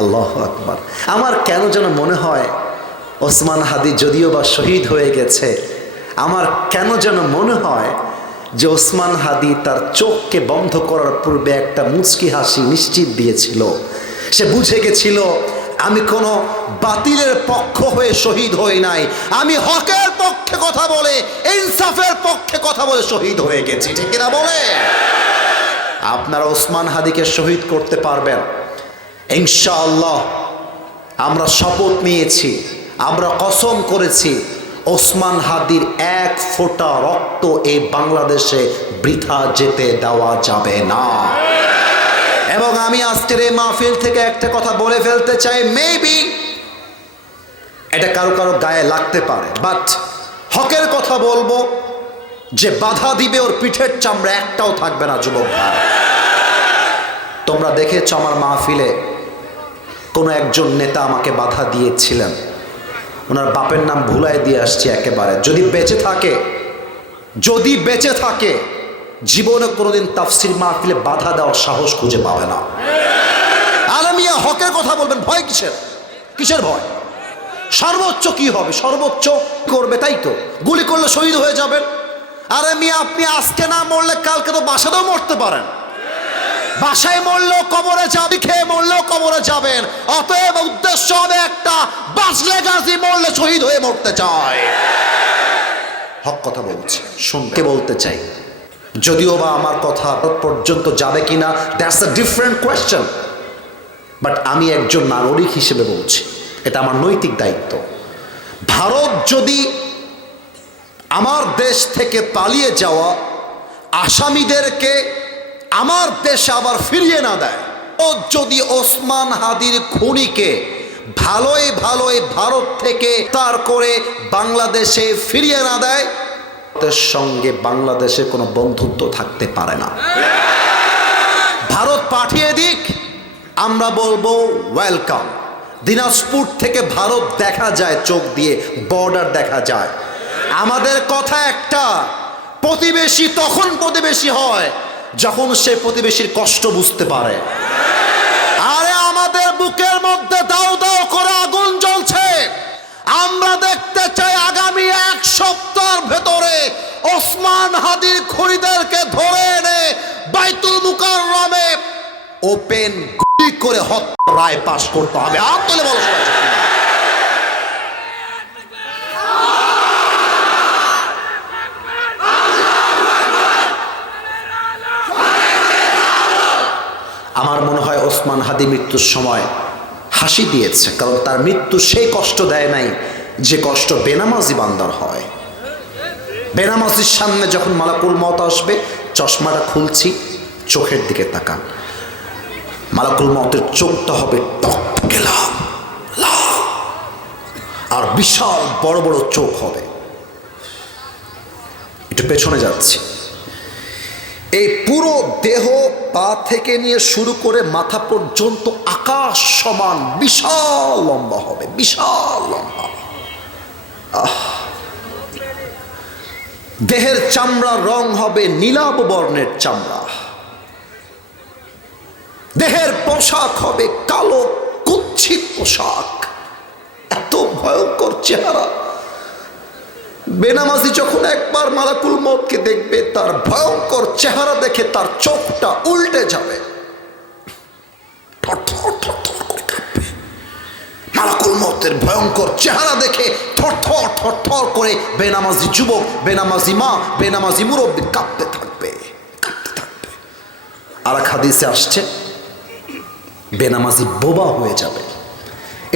আল্লাহু আকবার। আমার কেন যেন মনে হয় ওসমান হাদি যদিও বা শহীদ হয়ে গেছে, আমার কেন যেন মনে হয় যে ওসমান হাদি তার চোখকে বন্ধ করার পূর্বে একটা মুচকি হাসি নিশ্চিত দিয়েছিল। সে বুঝে গেছিল আমি কোনো বাতিলের পক্ষ হয়ে শহীদ হই নাই, আমি হকের পক্ষে কথা বলে, ইনসাফের পক্ষে কথা বলে শহীদ হয়ে গেছি। ঠিক কিনা বলে? আপনারা ওসমান হাদিকে শহীদ করতে পারবেন ইনশাআল্লাহ। আমরা শপথ নিয়েছি, আমরা কসম করেছি, ওসমান হাদির এক ফোঁটা রক্ত এই বাংলাদেশে বৃথা যেতে দেওয়া যাবে না। এবং আমি আজকের এই মাহফিল থেকে একটা কথা বলে ফেলতে চাই, মেবি এটা কারো কারো গায়ে লাগতে পারে, বাট হকের কথা বলবো, যে বাধা দিবে ওর পিঠের চামড়া একটাও থাকবে না। যুবক ভাই, তোমরা দেখেছ আমার মাহফিলে কোনো একজন নেতা আমাকে বাধা দিয়েছিলেন, ওনার বাপের নাম ভুলাই দিয়ে আসছি একেবারে। যদি বেঁচে থাকে জীবনে কোনোদিন তাফসির মাহফিলে বাধা দেওয়ার সাহস খুঁজে পাবে না। আরে মিয়া, হকের কথা বলবেন, ভয় কিসের ভয়? সর্বোচ্চ কি হবে? সর্বোচ্চ করবে, তাই তো? গুলি করলে শহীদ হয়ে যাবেন। আরে মিয়া, আপনি আজকে না মরলে কালকে তো বাসাতেও মরতে পারেন। বাসায় মরলেও কবরে যাবি, খেয়ে মরলেও কবরে যাবেন। অতএব উদ্দেশ্য হবে একটা, বাঁচলে গাজী, মরলে শহীদ হয়ে মরতে চায়। হক কথা বলছি, শুনতে বলতে চাই, যদিও বা আমার কথা পর্যন্ত যাবে কিনা that's a different question, but আমি একজন নাগরিক হিসেবে বলছি, এটা আমার নৈতিক দায়িত্ব। ভারত যদি আমার দেশ থেকে পালিয়ে যাওয়া আসামিদেরকে আমার দেশে আবার ফিরিয়ে না দেয়, ও যদি ওসমান হাদির খুনিকে ভালোই ভালোই ভারত থেকে তার করে বাংলাদেশে ফিরিয়ে না দেয়, ভারতের সঙ্গে বাংলাদেশের কোনো বন্ধুত্ব থাকতে পারে না। ভারত পাঠিয়ে দিক, আমরা বলবো ওয়েলকাম। দিনাজপুর থেকে ভারত দেখা যায়, চোখ দিয়ে বর্ডার দেখা যায়। আমাদের কথা একটা, প্রতিবেশী তখন প্রতিবেশী হয় যখন সে প্রতিবেশীর কষ্ট বুঝতে পারে। আরে আমাদের বুকের মধ্যে দাও দাও করে আগুন জ্বলছে, আমরা দেখতে চাই আগামী এক সপ্তাহের ভেতরে ওসমান হাদির খুনিদেরকে ধরে এনে বাইতুল মুকাররমে ওপেন গুলি করে হত্যা রায় পাশ করতে হবে। আর তোলে বলো আমার মনে হয় ওসমান হাদি মৃত্যুর সময় হাসি দিয়েছে, কারণ তার মৃত্যু সেই কষ্ট দেয় নাই যে কষ্ট বেনামাজি বান্দার হয়। বেনামাজির সামনে যখন মালাকুল মওত আসবে, চশমাটা খুলছি, চোখের দিকে তাকান, মালাকুল মওতের চোখটা হবে টকটকে লাল লাল, আর বিশাল বড় বড় চোখ হবে। একটু পেছনে যাচ্ছি, এই পুরো দেহ পা থেকে নিয়ে শুরু করে মাথা পর্যন্ত আকাশ সমান বিশাল লম্বা হবে, বিশাল লম্বা। দেহের চামড়া রং হবে নীলাভ বর্ণের চামড়া, দেহের পোশাক হবে কালো কুৎসিত পোশাক। এত ভয়ঙ্কর চেহারা। বেনামাজি যখন একবার মালাকুল মওতকে দেখবে, তার ভয়ঙ্কর চেহারা দেখে তার চোখটা উল্টে যাবে, মালাকুল মওতের ভয়ঙ্কর চেহারা দেখে থরথর থরথর করে বেনামাজি যুবক, বেনামাজি মা, বেনামাজি মুরব্বী কাঁপতে থাকবে, কাঁপতে থাকবে। আর এক হাদিসে আসছে বেনামাজি বোবা হয়ে যাবে।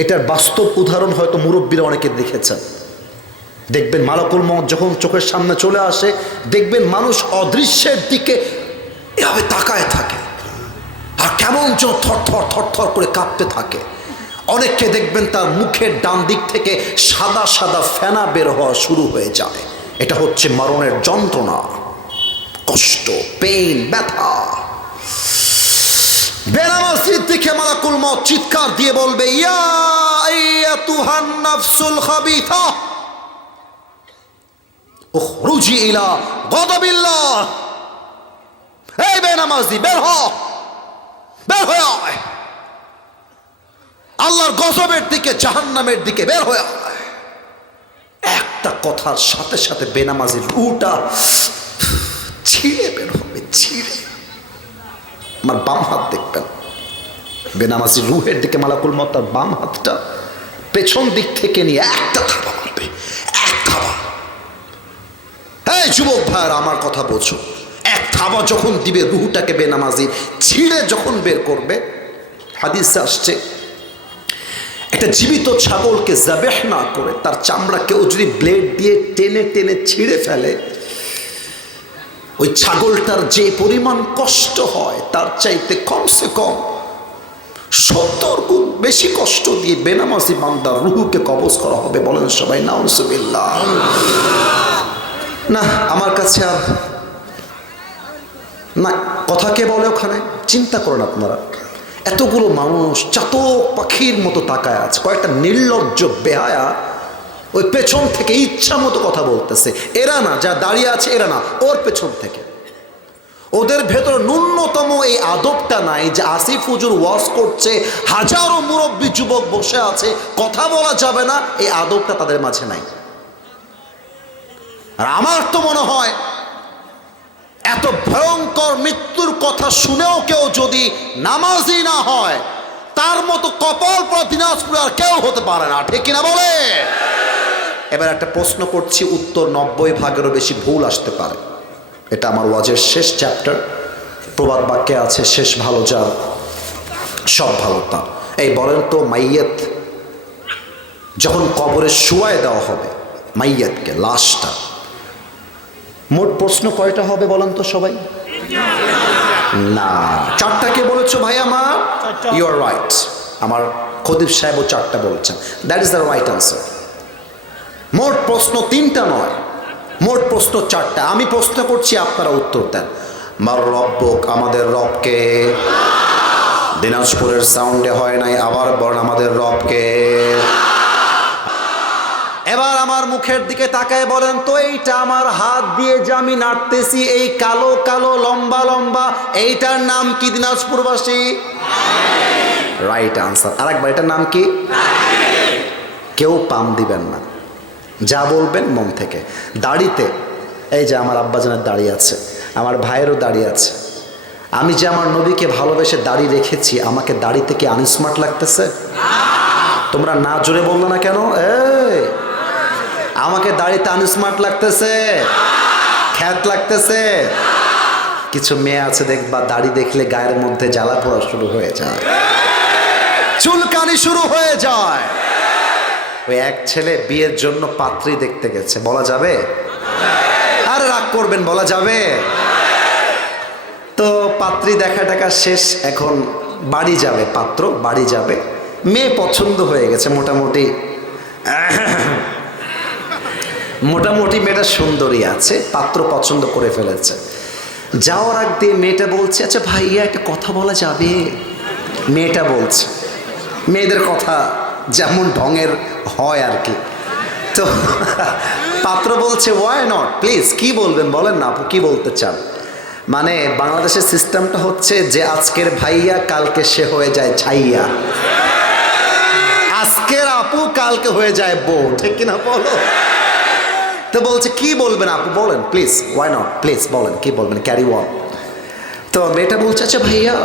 এটার বাস্তব উদাহরণ হয়তো মুরব্বীরা অনেকে দেখেছেন। দেখবেন মালাকুল মওত যখন চোখের সামনে চলে আসে, দেখবেন মানুষ অদৃশ্যের দিকে এভাবে তাকায় থাকে আর কেমন যেন থরথর থরথর করে কাঁপতে থাকে। অনেককে দেখবেন তার মুখের ডান দিক থেকে সাদা সাদা ফেনা বের হওয়া শুরু হয়ে যায়। এটা হচ্ছে মরণের যন্ত্রণা, কষ্ট, পেইন, ব্যথা। বেনামাজির দিকে মালাকুল মওত চিৎকার দিয়ে বলবে, ইয়া আইয়াতুহান নাফসুল খাবিথা উখরুজি ইলা গদাবিল্লাহ। এই বেনামাজি বের হ, বের হয়ে আয়, আল্লাহর গজবের দিকে, জাহান্নামের দিকে বের হয়ে আয়। একটা কথার সাথে সাথে বেনামাজির রুহটা ছিঁড়ে বের হবে, ছিঁড়ে। আমার বাম হাত দেখবেন, বেনামাজির রুহের দিকে মালাকুল মওত তার বাম হাতটা পেছন দিক থেকে নিয়ে একটা থাবা মারবে, এক থাবা। এই যুবক ভাইয়ের আমার কথা বোঝো, এক থাবা যখন দিবে, রুহটাকে বেনামাজি ছিঁড়ে যখন বের করবে, হাদিসে আসছে একটা জীবিত ছাগলকে জাবেহ না করে তার চামড়া কেউ যদি ব্লেড দিয়ে টেনে টেনে ছিঁড়ে ফেলে, ওই ছাগলটার যে পরিমাণ কষ্ট হয় তার চাইতে কমসে কম 70 গুণ বেশি কষ্ট দিয়ে বেনামাজি বান্দার রুহুকে কবজ করা হবে। বলেন সবাই নাউজুবিল্লাহ। না, আমার কাছে আর না, কথা কে বলে ওখানে? চিন্তা করেন আপনারা, এতগুলো মানুষ চাতক পাখির মতো তাকায় আছে, কয়েকটা নির্লজ্জ বেহায়া ওই পেছন থেকে ইচ্ছা মতো কথা বলতেছে। এরা না, যা দাঁড়িয়ে আছে এরা না, ওর পেছন থেকে। ওদের ভেতর ন্যূনতম এই আদবটা নাই যে আসিফ হুজুর ওয়াজ করছে, হাজারো মুরব্বী যুবক বসে আছে, কথা বলা যাবে না, এই আদবটা তাদের মাঝে নাই। আর আমার তো মনে হয় এত ভয়ঙ্কর মৃত্যুর কথা শুনেও কেউ যদি নামাজি না হয়, তার মতো কপাল পরা দিনাজপুরে আর কেউ হতে পারে না। ঠিক কিনা বলে? এবার একটা প্রশ্ন করছি, উত্তর 90% বেশি ভুল আসতে পারে। এটা আমার ওয়াজের শেষ চ্যাপ্টার। প্রবাদ বাক্যে আছে, শেষ ভালো যার সব ভালো তার। এই বলেন তো, মাইয়াত যখন কবরে শুয়ায় দেওয়া হবে, মাইয়াতকে, লাশটা, মোট প্রশ্ন কয়টা হবে বলেন তো সবাই? না, চারটা কে বলেছো ভাই আমার? You are right. আমার খতিব সাহেবও চারটা বলছেন, that is the right answer. মোট প্রশ্ন তিনটা নয়, মোট প্রশ্ন চারটা। আমি প্রশ্ন করছি, আপনারা উত্তর দেন। মার রব্বুক, আমাদের রবকে। দিনাজপুরের সাউন্ডে হয় নাই, আবার বলেন আমাদের রবকে। এবার আমার মুখের দিকে তাকায় বলেন তো, এইটা আমার হাত দিয়ে যে আমি নাড়তেছি, এই কালো কালো লম্বা লম্বা, এইটার নাম কি দিনাজপুরবাসী? Right answer. আরেকবার, এটার নাম কি? কেউ পাম দিবেন না, যা বলবেন মন থেকে। দাড়িতে, এই যে আমার আব্বাজানের দাড়ি আছে, আমার ভাইয়েরও দাড়ি আছে। আমি যে আমার নবীকে ভালোবেসে দাড়ি রেখেছি, আমাকে দাড়িতে কি আনস্মার্ট লাগতেছে? তোমরা না জোরে বললো না কেন? আমাকে দাড়িতে আনস্মার্ট লাগতেছে? খ্যাত লাগতেছে? কিছু মেয়ে আছে দেখবা, দাড়ি দেখলে গায়ের মধ্যে জ্বালা পোড়া শুরু হয়ে যায়, চুলকানি শুরু হয়ে যায়। ওই এক ছেলে বিয়ের জন্য পাত্রী দেখতে গেছে, বলা যাবে? আর রাগ করবেন, বলা যাবে? তো পাত্রী দেখা টাকা শেষ, এখন বাড়ি যাবে, পাত্র বাড়ি যাবে। মেয়ে পছন্দ হয়ে গেছে, মোটামুটি মোটামুটি মেয়েটা সুন্দরী আছে, পাত্র পছন্দ করে ফেলেছে। যাওয়ার আগ দিয়ে মেয়েটা বলছে, আচ্ছা ভাইয়া একটা কথা বলা যাবে? মেয়েটা বলছে, মেয়েদের কথা যেমন ঢঙের হয় আর কি। তো পাত্র বলছে, ওয়াই নট, প্লিজ, কি বলবেন বলেন না আপু, কি বলতে চান? মানে বাংলাদেশের সিস্টেমটা হচ্ছে যে আজকের ভাইয়া কালকে সে হয়ে যায় ছাইয়া, আজকের আপু কালকে হয়ে যায় বউ, ঠিক কিনা বলো? তো বলছে, কি বলবেন আপু বলেন প্লিজ, ওয়াই নট, প্লিজ বলেন কি বলবেন, ক্যারি ওয়ান। তো মেয়েটা বলছে, আচ্ছা ভাইয়া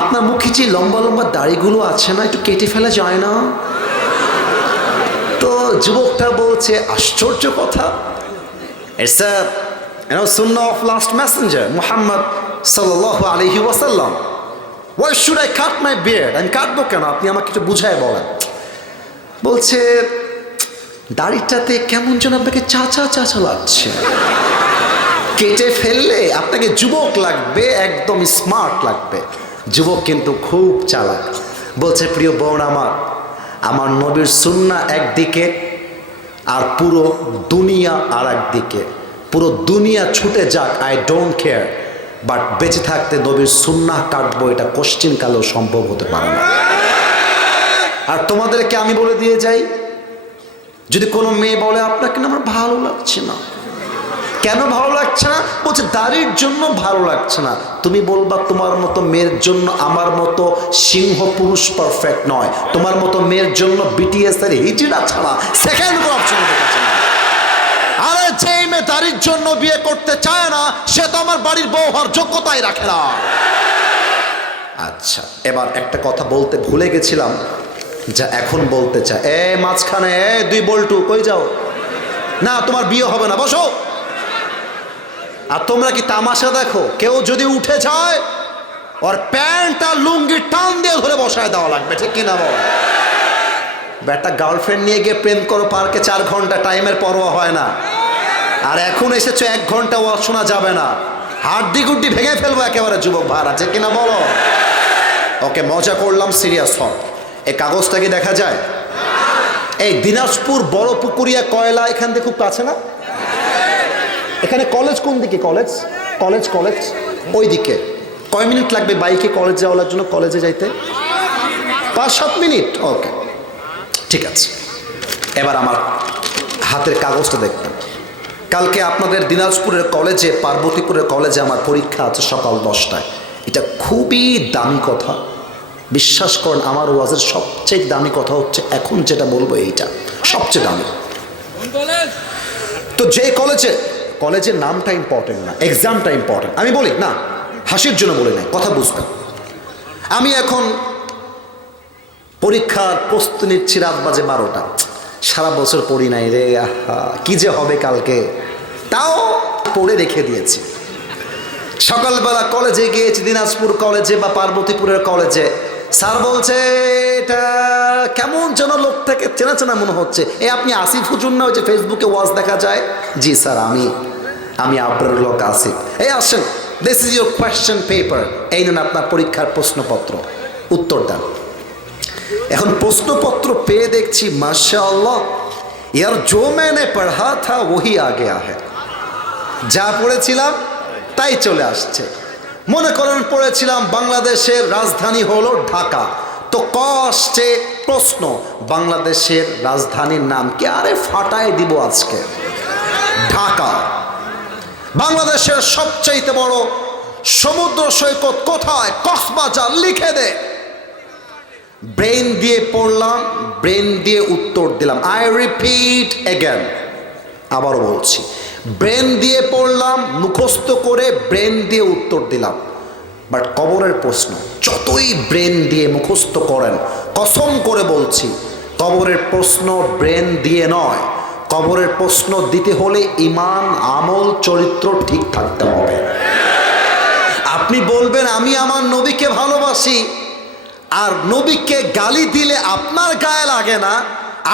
আপনার মুখে যে লম্বা লম্বা দাড়িগুলো আছে না, একটু কেটে ফেলা যায় না? তো যুবকটা বলছে, আশ্চর্য কথা, it's a sunnah of last messenger Muhammad sallallahu alaihi wasallam. Why should I cut my beard? আমি কাটবো কেন, আপনি আমাকে একটু বুঝায় বলেন। বলছে, দাড়িটাতে কেমন যেন আপনাকে চাচা চাচা লাগছে, কেটে ফেললে আপনাকে যুবক লাগবে, একদম স্মার্ট লাগবে। যুবক কিন্তু খুব চালাক। বলছে, প্রিয় বোন আমার, আমার নবীর সুন্নাহ একদিকে আর পুরো দুনিয়া আর একদিকে। পুরো দুনিয়া ছুটে যাক, আই ডোন্ট কেয়ার, বাট বেঁচে থাকতে নবীর সুন্নাহ কাটবো, এটা কোশ্চিন কালেও সম্ভব হতে পারে না। আর তোমাদেরকে আমি বলে দিয়ে যাই, যদি কোনো মেয়ে বলে আপনাকে না আমার ভালো লাগছে না, কেন ভালো লাগছে না? বলছে, দাড়ির জন্য ভালো লাগছে না। তুমি বলবা, তোমার মতো মেয়ের জন্য আমার মতো সিংহ পুরুষ পারফেক্ট নয়, তোমার মতো মেয়ের জন্য বিটিএস এর হিজড়া ছাড়া সেকেন্ড কোনো অপশন হচ্ছে না। আরে যে মেয়ে দাড়ির জন্য বিয়ে করতে চায় না, সে তো আমার বাড়ির বউ হওয়ার যোগ্যতাই রাখে না। আচ্ছা, এবার একটা কথা বলতে ভুলে গেছিলাম, যা এখন বলতে চাই। মাঝখানে দুই বল্টু কই যাও? না, তোমার বিয়ে হবে না, বসো। আর তোমরা কি তামাশা দেখো? কেউ যদি উঠে যায়, ওর প্যান্ট আর লুঙ্গি টান দিয়ে ধরে বসায় দেওয়া লাগবে, ঠিক কিনা বল? বেটা গার্লফ্রেন্ড নিয়ে গিয়ে প্রেম করো পার্কে 4 ঘন্টা, টাইমের পরোয়া হয় না। আর এখন এসেছো 1 ঘন্টা ওয়াজ শোনা যাবে না, হাড্ডি গুড্ডি ভেঙে ফেলবো একেবারে যুবক ভাড়া, ঠিক কিনা বলো? ওকে, মজা করলাম, সিরিয়াস হন। এই কাগজটা কি দেখা যায়? এই দিনাজপুর বড় পুকুরিয়া কয়লা এখান থেকে খুব কাছে না? এখানে কলেজ কোন দিকে? কলেজ কলেজ কলেজ ওই দিকে। কয় মিনিট লাগবে বাইকে কলেজ যাওয়ার জন্য? কলেজে যাইতে 5-7 মিনিট। ওকে, ঠিক আছে। এবার আমার হাতের কাগজটা দেখবেন। কালকে আপনাদের দিনাজপুরের কলেজে, পার্বতীপুরের কলেজে আমার পরীক্ষা আছে সকাল 10টায়। এটা খুবই দামি কথা, বিশ্বাস করেন। আমার ওয়াজের সবচেয়ে দামি কথা হচ্ছে এখন যেটা বলবো, এইটা সবচেয়ে দামি। তো যে কলেজের নামটা ইম্পর্টেন্ট না, এক্সামটা ইম্পর্টেন্ট। আমি বলি না, হাসির জন্য বলি না, কথা বুঝবেন। আমি এখন পরীক্ষার প্রস্তুতি নিচ্ছি, রাত বাজে 12টা। সারা বছর পড়ি নাই রে, আহা কি যে হবে কালকে, তাও পড়ে রেখে দিয়েছি। সকালবেলা কলেজে গিয়েছি, দিনাজপুর কলেজে বা পার্বতীপুরের কলেজে। স্যার বলছে, এটা কেমন যেন লোকটাকে চেনা চেনা মনে হচ্ছে। আপনি আসিফ হুজুর না, ওই যে ফেসবুকে ওয়াজ দেখা যায়? জি স্যার, আমি আবরারুল হক আসিফ। আসেন, this is your question paper, এই নেন আপনার পরীক্ষার প্রশ্নপত্র, উত্তর দেন। এখন প্রশ্নপত্র পেয়ে দেখছি মাশাআল্লাহ, ইয়ার জো मैंने पढ़ा था वही आ गया है। যা পড়েছিলাম তাই চলে আসছে। মনে করেন পড়েছিলাম বাংলাদেশের রাজধানী হলো ঢাকা, তো ক আসছে প্রশ্ন, বাংলাদেশের রাজধানীর নাম কি? আরে ফাটায় দিব আজকে, ঢাকা। বাংলাদেশের সবচাইতে বড় সমুদ্র সৈকত কোথায়? কক্সবাজার, লিখে দে। ব্রেন দিয়ে পড়লাম, ব্রেন দিয়ে উত্তর দিলাম। আই রিপিট এগেন, আবারও বলছি, ব্রেন দিয়ে পড়লাম, মুখস্থ করে ব্রেন দিয়ে উত্তর দিলাম। বাট কবরের প্রশ্ন যতই ব্রেন দিয়ে মুখস্থ করেন, কসম করে বলছি, কবরের প্রশ্ন ব্রেন দিয়ে নয়। কবরের প্রশ্ন দিতে হলে ঈমান, আমল, চরিত্র ঠিক থাকতে হবে। আপনি বলবেন আমি আমার নবীকে ভালোবাসি, আর নবীকে গালি দিলে আপনার গায়ে লাগে না।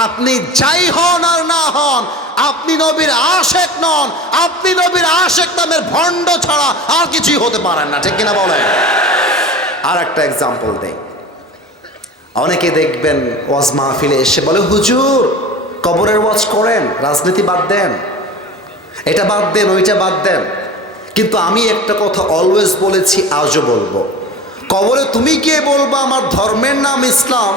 আপনি যাই হন আর না হন, আপনি নবীর আশেক নন। আপনি নবীর আশেক নামের ভণ্ড ছাড়া আর কিছুই হতে পারেন না, ঠিক কিনা বলেন? আর একটা এক্সাম্পল দেই। অনেকে দেখবেন ওয়াজ মাহফিলে এসে বলে, হুজুর কবরের ওয়াজ করেন, রাজনীতি বাদ দেন, এটা বাদ দেন, ওইটা বাদ দেন। কিন্তু আমি একটা কথা অলওয়েজ বলেছি, আজও বলবো, কবরে তুমি গিয়ে বলবা আমার ধর্মের নাম ইসলাম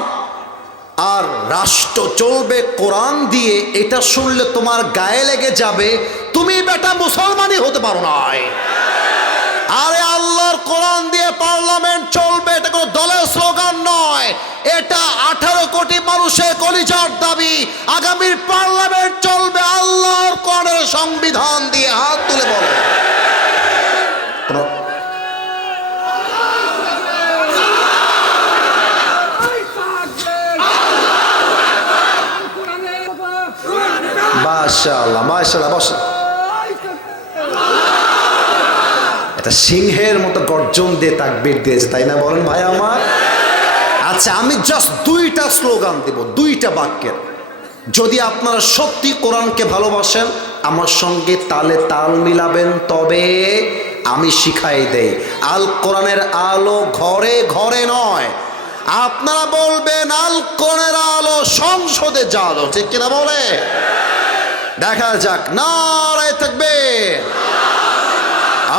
আর রাষ্ট্র চলবে কোরআন দিয়ে, এটা শুনলে তোমার গায়ে লেগে যাবে, তুমি বেটা মুসলমানই হতে পারো না। আরে আল্লাহর কোরআন দিয়ে পার্লামেন্ট চলবে, এটা কোনো দলের স্লোগান নয়, এটা 18 কোটি মানুষের কলিজার দাবি। আগামীর পার্লামেন্ট চলবে আল্লাহর কোরআনের সংবিধান দিয়ে। হাত তুলে বলো। মাশাআল্লাহ, মাশাআল্লাহ, বসেন। এটা সিংহের মতো গর্জন দিয়ে তাকবীর দিয়েছে, তাই না? বলেন ভাই আমার। আচ্ছা, আমি জাস্ট 2টা স্লোগান দেব, 2টা বাক্যের। যদি আপনারা সত্যি কোরআনকে ভালোবাসেন, আমার সঙ্গে তালে তাল মিলাবেন, তবে আমি শিখাই দেই। আল কোরআনের আলো ঘরে ঘরে নয়। আপনারা বলবেন আল কোরআনের আলো সংসদে জালো, ঠিক কিনা বলে? দেখা যাক, নারায়ে তাকবীর।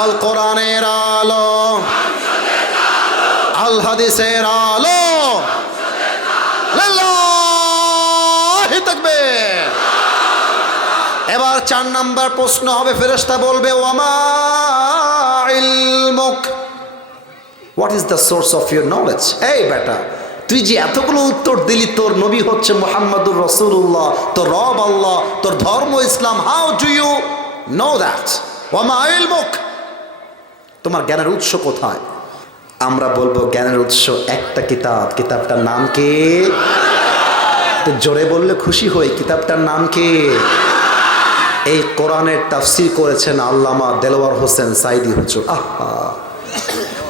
আল কোরআনের আলো, আল হাদিসের আলো, লিল্লাহি তাকবীর। এবার 4 নাম্বার প্রশ্ন হবে, ফেরেশতা বলবে ওয়ামা ইলমুক, what is the source of your knowledge? এই বেটা, তুই যে এতগুলো উত্তর দিলি, তোর নবী হচ্ছে মুহাম্মাদুর রাসূলুল্লাহ, তোর রব আল্লাহ, তোর ধর্ম Islam, how do you know that? ওয়ামা ইলমুক, তোমার জ্ঞানের উৎস কোথায়? আমরা বলবো জ্ঞানের উৎস একটা কিতাব, কিতাবটার নাম কি? তো জোরে বললে খুশি হই, কিতাবটার নাম কি? এই কোরআনের তাফসীর করেছেন আল্লামা দেলওয়ার হোসেন সাইদি হুজুর।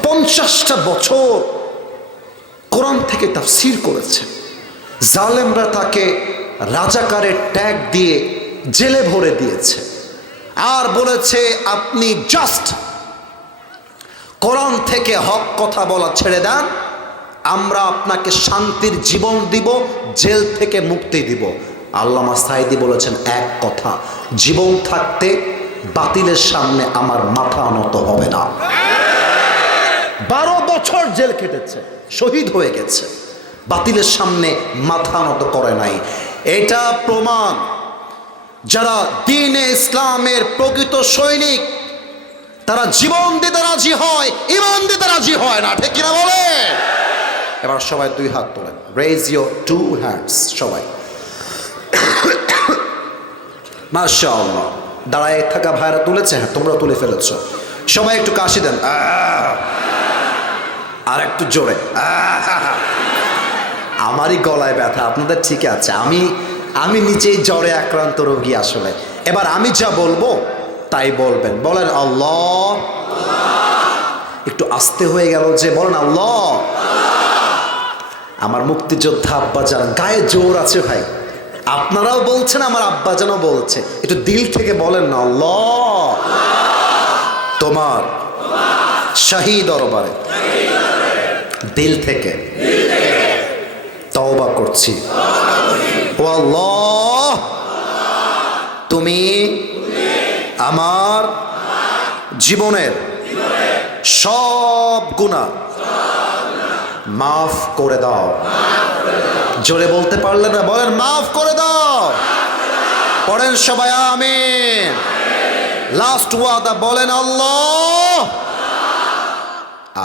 50টা বছর কোরআন থেকে তাফসীর করেছে। জালেমরা তাকে রাজাকারের ট্যাগ দিয়ে জেলে ভরে দিয়েছে, আর বলেছে আপনি জাস্ট কোরআন থেকে হক কথা বলা ছেড়ে দেন, আমরা আপনাকে শান্তির জীবন দিব, জেল থেকে মুক্তি দিব। আল্লামা সাইদি বলেছেন এক কথা, জীবন থাকতে বাতিলের সামনে আমার মাথা নত হবে না। 12 বছর জেল কেটেছে, শহীদ হয়ে গেছে, বাতিলের সামনে মাথা নত করে নাই। এটা প্রমাণ, যারা দ্বীনে ইসলামের প্রকৃত সৈনিক, তারা জীবন দিতে রাজি হয়, ঈমান দিতে রাজি হয় না, ঠিক কিনা বলে? এবার সবাই 2 হাত তোলেন, রেজ ইউর 2 হ্যান্ডস সবাই। মাশাআল্লাহ, দাঁড়ায় থাকা ভাইরা তুলেছে, হ্যাঁ তোমরা তুলে ফেলেছো। সবাই একটু কাশি দেন, আর একটু জোরে। আমারই গলায় ব্যথা, আপনাদের ঠিক আছে। আমি নিজেই জ্বরে আক্রান্ত রোগী আসলে। এবার আমি যা বলবো তাই বলবেন। বলেন আল্লাহ। একটু আস্তে হয়ে গেল যে, বলেন আল্লাহ। আমার মুক্তিযোদ্ধা আব্বাজান, গায়ে জোর আছে ভাই। আপনারাও বলছেন, আমার আব্বাজানও বলছে। একটু দিল থেকে বলেন না, আল্লাহ তোমার শাহী দরবারে দিল থেকে তওবা করছি। ও আল্লাহ, তুমি আমার জীবনের সব গুনাহ মাফ করে দাও। জোরে বলতে পারলে না, বলেন মাফ করে দাও। পড়েন সবাই আমিন। লাস্ট ওয়াদা বলেন আল্লাহ,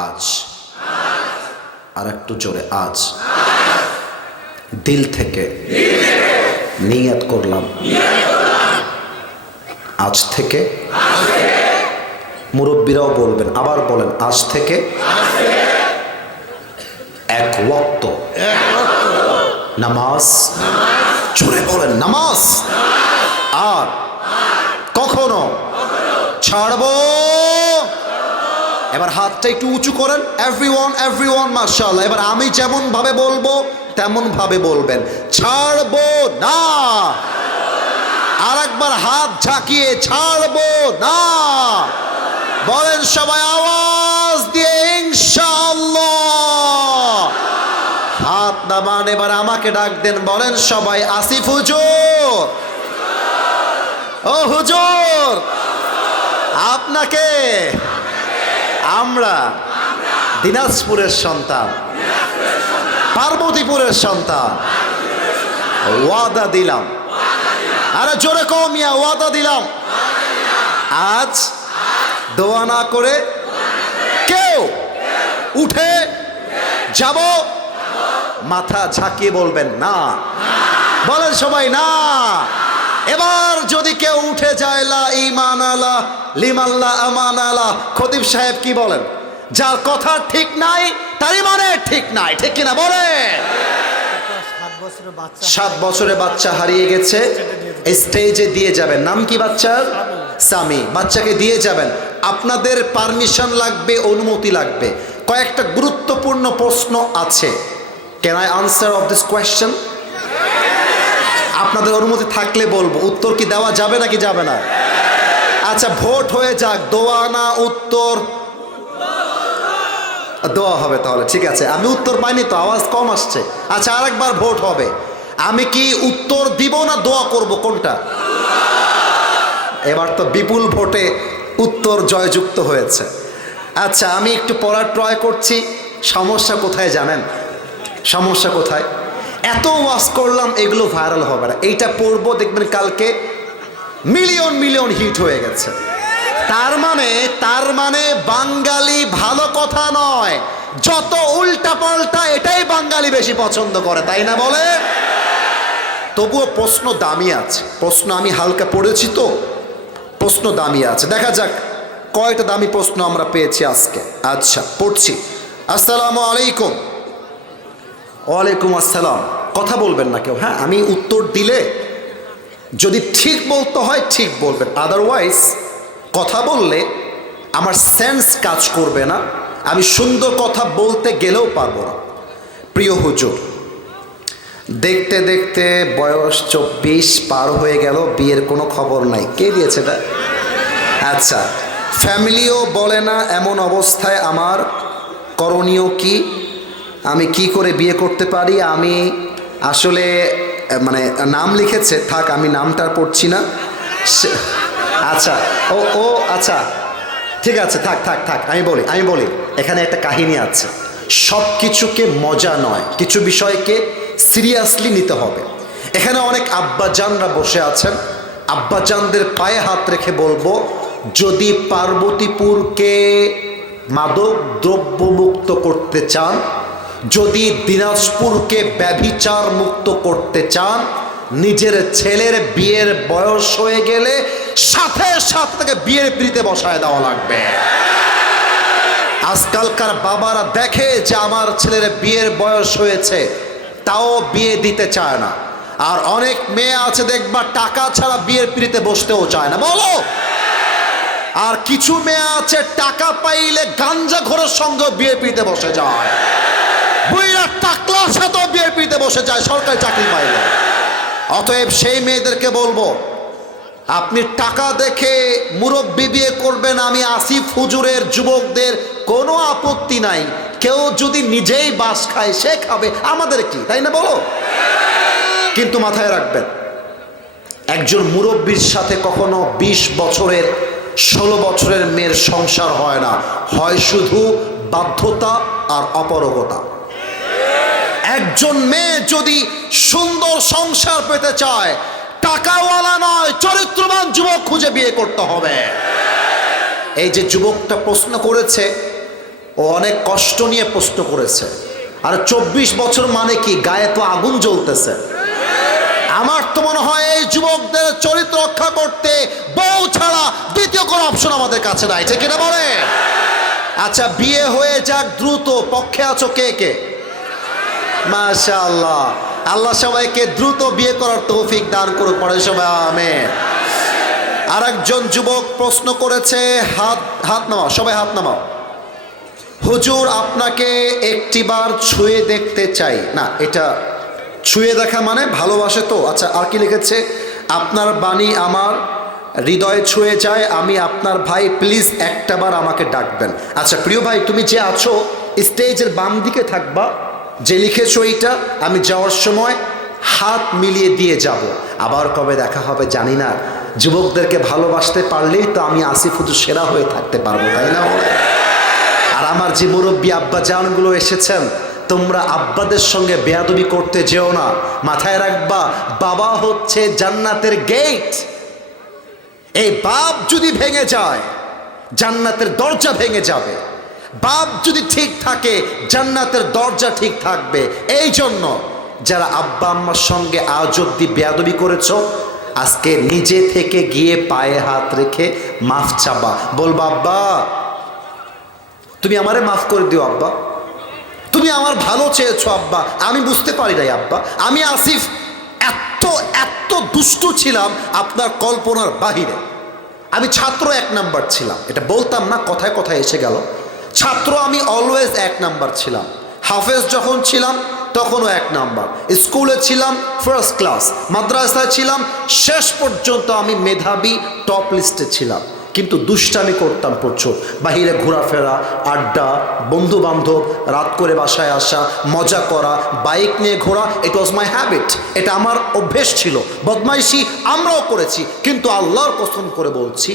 আজ আর একটু জোরে, আজ দিল থেকে নিয়ত করলাম, আজ থেকে, মুরব্বীরাও বলবেন, আবার বলেন, আজ থেকে এক ওয়াক্ত নামাজ, জোরে বলেন নামাজ আর কখনো ছাড়বো। এবার হাতটা একটু উঁচু করেন, এভরিওয়ান মাশাআল্লাহ। এবার আমি যেমন ভাবে বলবো তেমন ভাবে বলবেন, ছাড়বো না। আর একবার হাত ঝাঁকিয়ে, ছাড়বো না। বলেন সবাই আওয়াজ দিয়ে ইনশাআল্লাহ। হাত নামান, এবার আমাকে ডাক দেন, বলেন সবাই আসিফ হুজুর। ও হুজুর, আপনাকে আমরা দিনাজপুরের সন্তান, পার্বতীপুরের সন্তান, ওয়াদা দিলাম। আরে জোরে কও মিয়া, ওয়াদা দিলাম। আজ দোয়া না করে কেউ উঠে যাব, মাথা ঝাঁকিয়ে বলবেন না। বলেন সবাই না। এবার যদি কেউ উঠে যায়, লা ঈমান আলা লিমাল্লা আমান আলা, খতিব সাহেব কি বলেন? যার কথা ঠিক নাই তার ইমানে ঠিক নাই, ঠিক কিনা বলে? 7 বছরের বাচ্চা হারিয়ে গেছে, স্টেজে দিয়ে যাবেন। নাম কি বাচ্চার? সামি। বাচ্চাকে দিয়ে যাবেন। আপনাদের পারমিশন লাগবে, অনুমতি লাগবে। কয়েকটা গুরুত্বপূর্ণ প্রশ্ন আছে। Can I answer of this question? আপনাদের অনুমতি থাকলে বলবো। উত্তর কি দেওয়া যাবে নাকি যাবে না? আচ্ছা, ভোট হয়ে যাক, দোয়া না উত্তর? দোয়া হবে তাহলে, ঠিক আছে। আমি উত্তর পাইনি তো, আওয়াজ কম আসছে। আচ্ছা, আরেকবার ভোট হবে। আমি কি উত্তর দিব না দোয়া করব, কোনটা? এবার তো বিপুল ভোটে উত্তর জয়যুক্ত হয়েছে। আচ্ছা, আমি একটু পড়ার ট্রাই করছি। সমস্যা কোথায় জানেন? সমস্যা কোথায়? এত ওয়াজ করলাম, এগুলো ভাইরাল হবে না। এইটা পড়বো, দেখবেন কালকে মিলিয়ন হিট হয়ে গেছে। তার মানে বাঙালি ভালো কথা নয়, যত উল্টা পাল্টা এটাই বাঙালি বেশি পছন্দ করে, তাই না বলে? তবুও প্রশ্ন দামি আছে। প্রশ্ন আমি হালকা পড়েছি তো, প্রশ্ন দামি আছে। দেখা যাক কয়টা দামি প্রশ্ন আমরা পেয়েছি আজকে। আচ্ছা, পড়ছি। আসসালামু আলাইকুম। ওয়ালাইকুম আসসালাম। কথা বলবেন না কেউ, হ্যাঁ? আমি উত্তর দিলে যদি ঠিক বলতে হয় ঠিক বলবেন, আদারওয়াইজ কথা বললে আমার সেন্স কাজ করবে না, আমি সুন্দর কথা বলতে গেলেও পারবো না। প্রিয় হুজুর, দেখতে দেখতে বয়স 24 পার হয়ে গেল, বিয়ের কোনো খবর নাই। কে দিয়েছে এটা? আচ্ছা, ফ্যামিলিও বলে না, এমন অবস্থায় আমার করণীয় কি? আমি কি করে বিয়ে করতে পারি? আমি আসলে মানে নাম লিখেছে, থাক আমি নামটা পড়ছি না। আচ্ছা, ও আচ্ছা, ঠিক আছে, থাক আমি বলি। এখানে একটা কাহিনী আছে। সব কিছুকে মজা নয়, কিছু বিষয়কে সিরিয়াসলি নিতে হবে। এখানে অনেক আব্বাজানরা বসে আছেন। আব্বাজানদের পায়ে হাত রেখে বলবো, যদি পার্বতীপুরকে মাদক দ্রব্য মুক্ত করতে চান, যদি দিনাজপুরকে ব্যভিচার মুক্ত করতে চান, নিজের ছেলের বিয়ের বয়স হয়ে গেলে সাথে তাকে বিয়ের পিড়িতে বসায় দেওয়া লাগবে। আজকালকার বাবারা দেখে যে আমার ছেলের বিয়ের বয়স হয়েছে, তাও বিয়ে দিতে চায় না। আর অনেক মেয়ে আছে দেখবা টাকা ছাড়া বিয়ের পিড়িতে বসতেও চায় না, বলো। আর কিছু মেয়ে আছে টাকা পাইলে গাঞ্জা ঘোরের সঙ্গে বিয়ের পিড়িতে বসে যায়। বুইরা টাকলার সাথেও বিএনপিতে বসে যায়, সরকারি চাকরি পাইল। অতএব সেই মেয়েদেরকে বলবো, আপনি টাকা দেখে মুরব্বি বিয়ে করবেন, আমি আসিফ হুজুরের যুবকদের কোনো আপত্তি নাই। কেউ যদি নিজেই বাস খায় সে খাবে, আমাদের কি, তাই না বলো? কিন্তু মাথায় রাখবেন, একজন মুরব্বির সাথে কখনো 20 বছরের 16 বছরের মেয়ের সংসার হয় না, হয় শুধু বাধ্যতা আর অপারগতা। একজন মেয়ে যদি সুন্দর সংসার পেতে চায়, টাকাওয়ালা নয় চরিত্রবান যুবক খুঁজে বিয়ে করতে হবে। এই যে যুবকটা প্রশ্ন করেছে, ও অনেক কষ্ট নিয়ে প্রশ্ন করেছে। আর 24 বছর মানে কি, গায়ে তো আগুন জ্বলতেছে। আমার তো মনে হয় এই যুবকদের চরিত্র রক্ষা করতে বউ ছাড়া দ্বিতীয় কোনো অপশন আমাদের কাছে নাই, ঠিক কিনা বলে? আচ্ছা, বিয়ে হয়ে যাক দ্রুত, পক্ষে আছো কে কে? মাশাআল্লাহ, আল্লাহ সবাইকে দ্রুত বিয়ে করার তৌফিক দান করুক, পড়ে সবাই আমিন। আরেকজন যুবক প্রশ্ন করেছে, হাত নামাও, সবাই হাত নামাও। হুজুর, আপনাকে একটিবার ছুঁয়ে দেখতে চাই। না, এটা ছুঁয়ে দেখা মানে ভালোবাসে তো। আচ্ছা, আর কি লিখেছে? আপনার বাণী আমার হৃদয়ে ছুঁয়ে যায়, আমি আপনার ভাই, প্লিজ একটাবার আমাকে ডাকবেন। আচ্ছা প্রিয় ভাই, তুমি যে আছো স্টেজের বাম দিকে থাকবা, যে লিখেছো এইটা আমি যাওয়ার সময় হাত মিলিয়ে দিয়ে যাব। আবার কবে দেখা হবে জানি না। যুবকদেরকে ভালোবাসতে পারলেই তো আমি আসিফ হুজুর সেরা হয়ে থাকতে পারবো, তাই না? আর আমার যে মুরব্বী আব্বা জানগুলো এসেছেন, তোমরা আব্বাদের সঙ্গে বেয়াদবি করতে যেও না। মাথায় রাখবা, বাবা হচ্ছে জান্নাতের গেট। এই বাপ যদি ভেঙে যায়, জান্নাতের দরজা ভেঙে যাবে। বাপ যদি ঠিক থাকে, জান্নাতের দরজা ঠিক থাকবে। এই জন্য যারা আব্বা আম্মার সঙ্গে আজ অব্দি বেয়াদবি করেছো, আজকে নিজে থেকে গিয়ে পায়ে হাত রেখে মাফ চাবা, বলবা আব্বা তুমি আমারে মাফ করে দিও, আব্বা তুমি আমার ভালো চেয়েছো, আব্বা আমি বুঝতে পারি নাই, আব্বা আমি আসিফ এত এত দুষ্টু ছিলাম আপনার কল্পনার বাহিরে। আমি ছাত্র 1 নাম্বার ছিলাম, এটা বলতাম না, কথায় কথায় এসে গেল। ছাত্র আমি অলওয়েজ 1 নাম্বার ছিলাম। হাফেজ যখন ছিলাম তখনও 1 নাম্বার। স্কুলে ছিলাম ফার্স্ট ক্লাস, মাদ্রাসায় ছিলাম শেষ পর্যন্ত আমি মেধাবী, টপ লিস্টে ছিলাম। কিন্তু দুষ্টামি করতাম প্রচুর, বাহিরে ঘোরাফেরা, আড্ডা, বন্ধু বান্ধব, রাত করে বাসায় আসা, মজা করা, বাইক নিয়ে ঘোরা, ইট ওয়াজ মাই হ্যাবিট। এটা আমার অভ্যেস ছিল। বদমাইশি আমরাও করেছি, কিন্তু আল্লাহর কসম করে বলছি,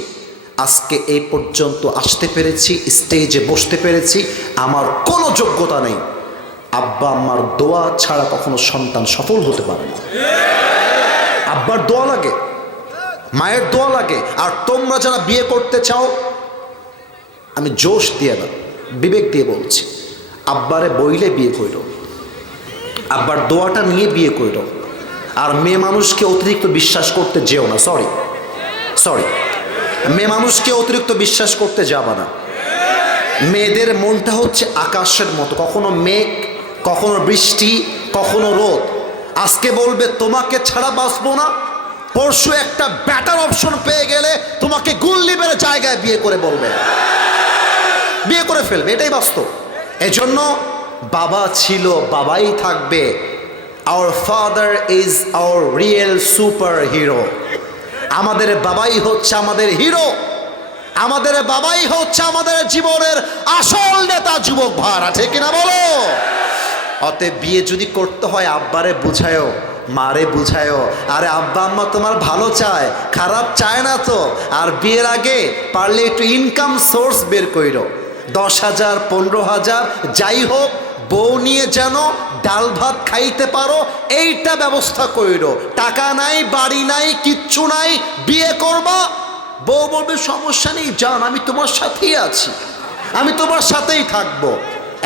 আজকে এই পর্যন্ত আসতে পেরেছি, স্টেজে বসতে পেরেছি, আমার কোনো যোগ্যতা নেই। আব্বা আম্মার দোয়া ছাড়া কখনো সন্তান সফল হতে পারে না। আব্বার দোয়া লাগে, মায়ের দোয়া লাগে। আর তোমরা যারা বিয়ে করতে চাও, আমি জোশ দিয়ে না, বিবেক দিয়ে বলছি, আব্বারে বইলে বিয়ে কইর, আব্বার দোয়াটা নিয়ে বিয়ে কইর। আর মেয়ে মানুষকে অতিরিক্ত বিশ্বাস করতে যেও না। সরি, মেয়ে মানুষকে অতিরিক্ত বিশ্বাস করতে যাবা না। মেয়েদের মনটা হচ্ছে আকাশের মতো, কখনো মেঘ, কখনো বৃষ্টি, কখনো রোদ। আজকে বলবে তোমাকে ছাড়া বাঁচবো না, পরশু একটা বেটার অপশন পেয়ে গেলে তোমাকে গুল্লি মেরে জায়গায় বিয়ে করে বলবে, বিয়ে করে ফেলবে, এটাই বাস্তব। এজন্য বাবা ছিল, বাবাই থাকবে। Hour father is our real super hero. আমাদের বাবাই হচ্ছে আমাদের হিরো, আমাদের বাবাই হচ্ছে আমাদের জীবনের আসল নেতা, যুবক ভাড়া, ঠিক কিনা বলো? অতএব বিয়ে যদি করতে হয় আব্বারে বুঝায়ও, মারে বুঝায়ও, আরে আব্বা আম্মা তোমার ভালো চায়, খারাপ চায় না তো। আর বিয়ের আগে পারলে একটু ইনকাম সোর্স বের কইরো, 10,000 15,000 যাই হোক, বউ নিয়ে যেন ডাল ভাত খাইতে পারো, এইটা ব্যবস্থা কইরো। টাকা নাই, বাড়ি নাই, কিচ্ছু নাই, বিয়ে করবা, বউ বলবে সমস্যা নেই জান, আমি তোমার সাথেই আছি, আমি তোমার সাথেই থাকবো।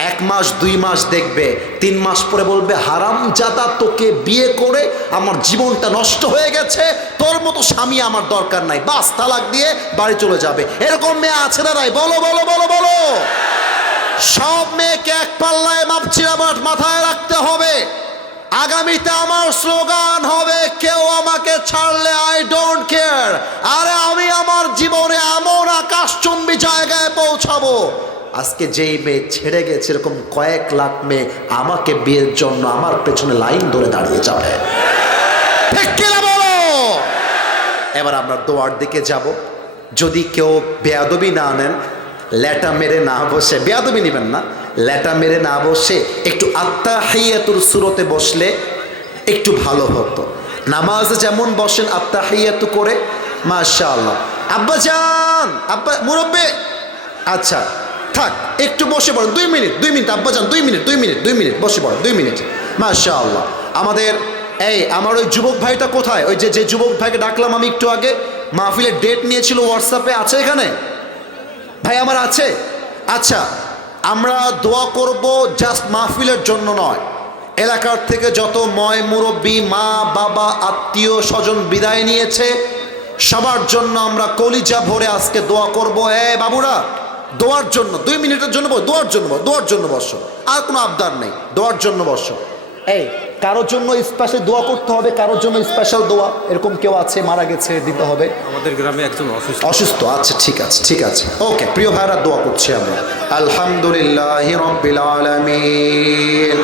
1 মাস 2 মাস দেখবে, 3 মাস পরে বলবে হারামজাদা, তোকে বিয়ে করে আমার জীবনটা নষ্ট হয়ে গেছে, তোর মতো স্বামী আমার দরকার নাই, বাস তালাক দিয়ে বাড়ি চলে যাবে। এরকম মেয়ে আছে না নাই? বলো বলো বলো বলো। সব মেয়েকে এক পাল্লায় মাপছি না, বাট মাথায় রাখতে হবে, আগামীতে আমার স্লোগান হবে, কেউ আমাকে ছাড়লে আই ডোন্ট কেয়ার। আরে আমি আমার জীবনে এমন আকাশচুম্বী জায়গায় পৌঁছাবো, আজকে যেই মেয়ে ছেড়ে গেছে এরকম কয়েক লাখ মেয়ে আমাকে বিয়ের জন্য আমার পেছনে লাইন ধরে দাঁড়িয়ে যাবে। ঠিক কিনা বলো? এবার আমরা দোয়ার দিকে যাব। যদি কেউ বেয়াদবি না নেন, ল্যাটা মেরে না বসে, বেয়াদবি নেবেন না, ল্যাটা মেরে না বসে একটু আত্তাহিয়াতুর সূরতে বসলে একটু ভালো হতো। নামাজে যেমন বসেন আত্তাহিয়াতু করে, মাশাআল্লাহ। আব্বা জান, আব্বা মুরব্বি, আচ্ছা থাক, একটু বসে পড়েন 2 মিনিট, 2 মিনিট আব্বা জান, 2 মিনিট, 2 মিনিট, 2 মিনিট বসে পড়েন, 2 মিনিট। মাশাআল্লাহ। আমাদের আমার ওই যুবক ভাইটা কোথায়? ওই যে যুবক ভাইকে ডাকলাম আমি একটু আগে, মাহফিলের ডেট নিয়েছিল হোয়াটসঅ্যাপে, আছে এখানে? ভাই আমার আছে? আচ্ছা, আমরা দোয়া করব জাস্ট মাহফিলের জন্য নয়, এলাকার থেকে যত ময় মুরব্বী, মা বাবা, আত্মীয় স্বজন বিদায় নিয়েছে সবার জন্য আমরা কলিজা ভরে আজকে দোয়া করব। বাবুরা দোয়ার জন্য 2 মিনিটের জন্য দোয়ার জন্য বসো, আর কোনো আবদার নেই, দোয়ার জন্য বসো। কারোর জন্য স্পেশাল দোয়া করতে হবে, কারোর জন্য স্পেশাল দোয়া এরকম কেউ আছে মারা গেছে দিতে হবে? আমাদের গ্রামে একজন অসুস্থ। আচ্ছা ঠিক আছে, ঠিক আছে, ওকে। প্রিয় ভাইরা দোয়া করছি আমরা। আলহামদুলিল্লাহি রাব্বিল আলামিন,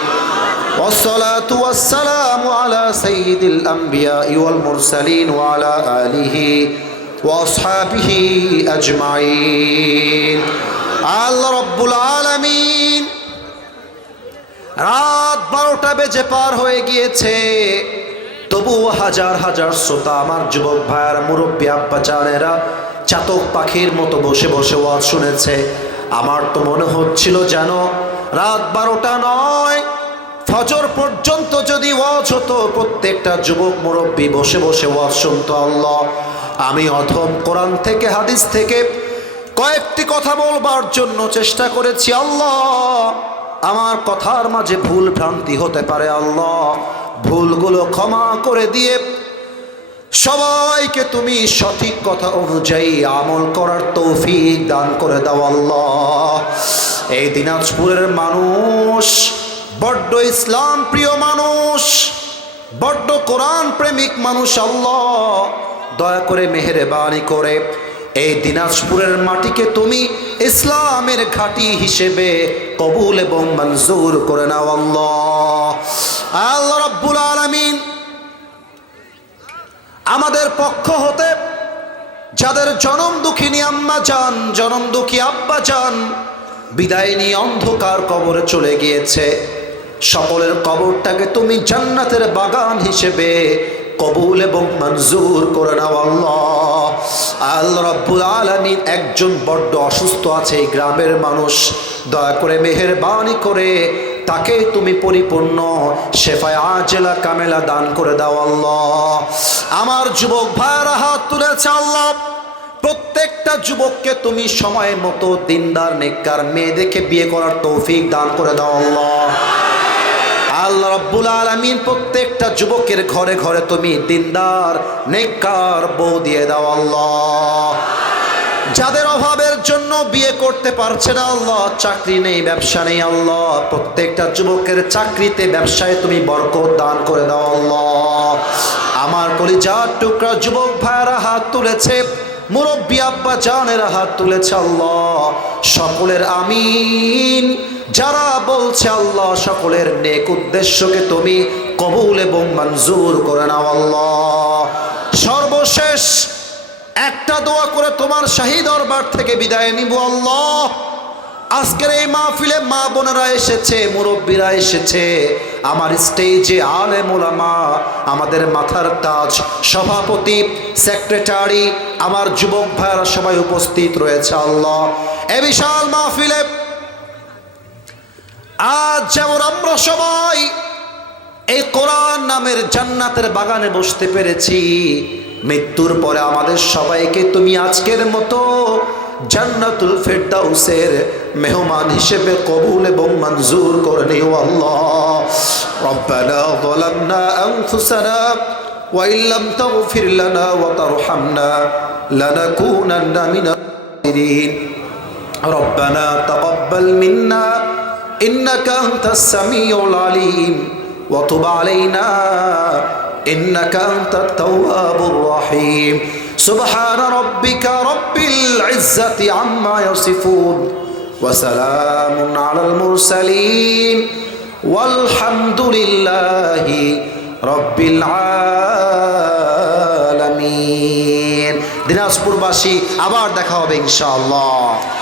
والصلاة والسلام على سيد الأنبياء والمرسلين وعلى آله وأصحابه أجمعين। আল্লাহ রাব্বুল আলামিন, রাত 12টা বেজে পার হয়ে গিয়েছে, তবুও হাজার হাজার শ্রোতা, আমার যুবক ভাইয়ার, মুরব্বী আব্বা জানেরা চাতক পাখির মতো বসে বসে ওয়াজ শুনেছে। আমার তো মনে হচ্ছিল যেন রাত 12টা নয়, ফজর পর্যন্ত যদি ওয়াজ হতো, প্রত্যেকটা যুবক মুরব্বী বসে বসে ওয়াজ শুনতো। আল্লাহ, আমি অধম কোরআন থেকে হাদিস থেকে কয়েকটি কথা বলবার জন্য চেষ্টা করেছি। আল্লাহ, আমার কথার মাঝে ভুল ভ্রান্তি হতে পারে, আল্লাহ ভুলগুলো ক্ষমা করে দিয়ে সবাইকে তুমি সঠিক কথা অনুযায়ী আমল করার তৌফিক দান করে দাও। আল্লাহ, এই দিনাজপুরের মানুষ বড্ড ইসলাম প্রিয় মানুষ, বড্ড কোরআন প্রেমিক মানুষ। আল্লাহ, দয়া করে মেহেরবানি করে এই দিনাজপুরের মাটিকে তুমি ইসলামের ঘাঁটি হিসেবে কবুল এবং মঞ্জুর করে নাও। আল্লাহ, আল্লাহ রাব্বুল আলামিন, আমাদের পক্ষ হতে যাদের জনম দুঃখিনী আম্মা জান, জনম দুঃখী আব্বা জান বিদায় নিয়ে অন্ধকার কবরে চলে গিয়েছে, সকলের কবরটাকে তুমি জান্নাতের বাগান হিসেবে কবুল এবং মঞ্জুর করে নাও। আল্লাহ, আল্লাহ রাব্বুল আলামিন, একজন বড্ড অসুস্থ আছে এই গ্রামের মানুষ, দয়া করে মেহেরবানি করে তাকে তুমি পরিপূর্ণ শেফায়ে আজেলা কামেলা দান করে দাও। আল্লাহ, আমার যুবক ভাইরা হাত তুলেছে, আল্লাহ প্রত্যেকটা যুবককে তুমি সময় মতো দিনদার নেককার মেয়ে দেখে বিয়ে করার তৌফিক দান করে দাও। আল্লাহ, আল্লাহ রাব্বুল আলামিন, প্রত্যেকটা যুবকের ঘরে ঘরে তুমি দিনদার নেককার বউ দিয়ে দাও। আল্লাহ, যাদের অভাবের জন্য বিয়ে করতে পারছে না, আল্লাহ চাকরি নেই, ব্যবসা নেই, আল্লাহ প্রত্যেকটা যুবকের চাকরিতে ব্যবসায় তুমি বরকত দান করে দাও। আল্লাহ, আমার কলিজার টুকরা যুবক ভাইয়েরা হাত তুলেছে, মুরব্বী আব্বা জানেরা হাত তুলেছে, আল্লাহ সকলের আমিন যারা বলছে, আল্লাহ সকলের নেক উদ্দেশ্যকে তুমি কবুল এবং মঞ্জুর করে নাও। আল্লাহ, সর্বশেষ একটা দোয়া করে তোমার শাহী দরবার থেকে বিদায় নিব। আল্লাহ, আজকের এই মাহফিলে মা বোনেরা এসেছে, মুরব্বীরা এসেছে, আমার স্টেজে আলেম ওলামা, আমাদের মাথার তাজ, সভাপতি, সেক্রেটারি, আমার যুবক ভাইয়েরা সবাই উপস্থিত রয়েছে। আল্লাহ, এ বিশাল মাহফিলে আজ যেমন আমরা সবাই এই কোরআন নামের জান্নাতের বাগানে বসতে পেরেছি, মৃত্যুর পরে আমাদের সবাইকে তুমি আজকের মতো জান্নাতুল ফেরদাউসের মেহমান হিসেবে কবুল এবং মঞ্জুর করে নিও। আল্লাহ, রব্বানা যালামনা আনফুসানা ওয়া ইল্লাম তাগফির লানা ওয়া তারহামনা লানাকুনান্না মিনাল খাসিরিন। রব্বানা তাকাব্বাল মিন্না ইন্নাকা আনতাস সামিউল আলিম ওয়া তুব আলাইনা ইন্নাকা আনতাত তাওয়াবুর রহিম। সুবহান রাব্বিকা রাব্বিল ইজ্জাতি আম্মা ইয়াসিফুন ওয়া সালামুন আলাল মুরসালিন ওয়ালহামদুলিল্লাহি রাব্বিল আলামিন। দিনাজপুরবাসী, আবার দেখা হবে ইনশাআল্লাহ।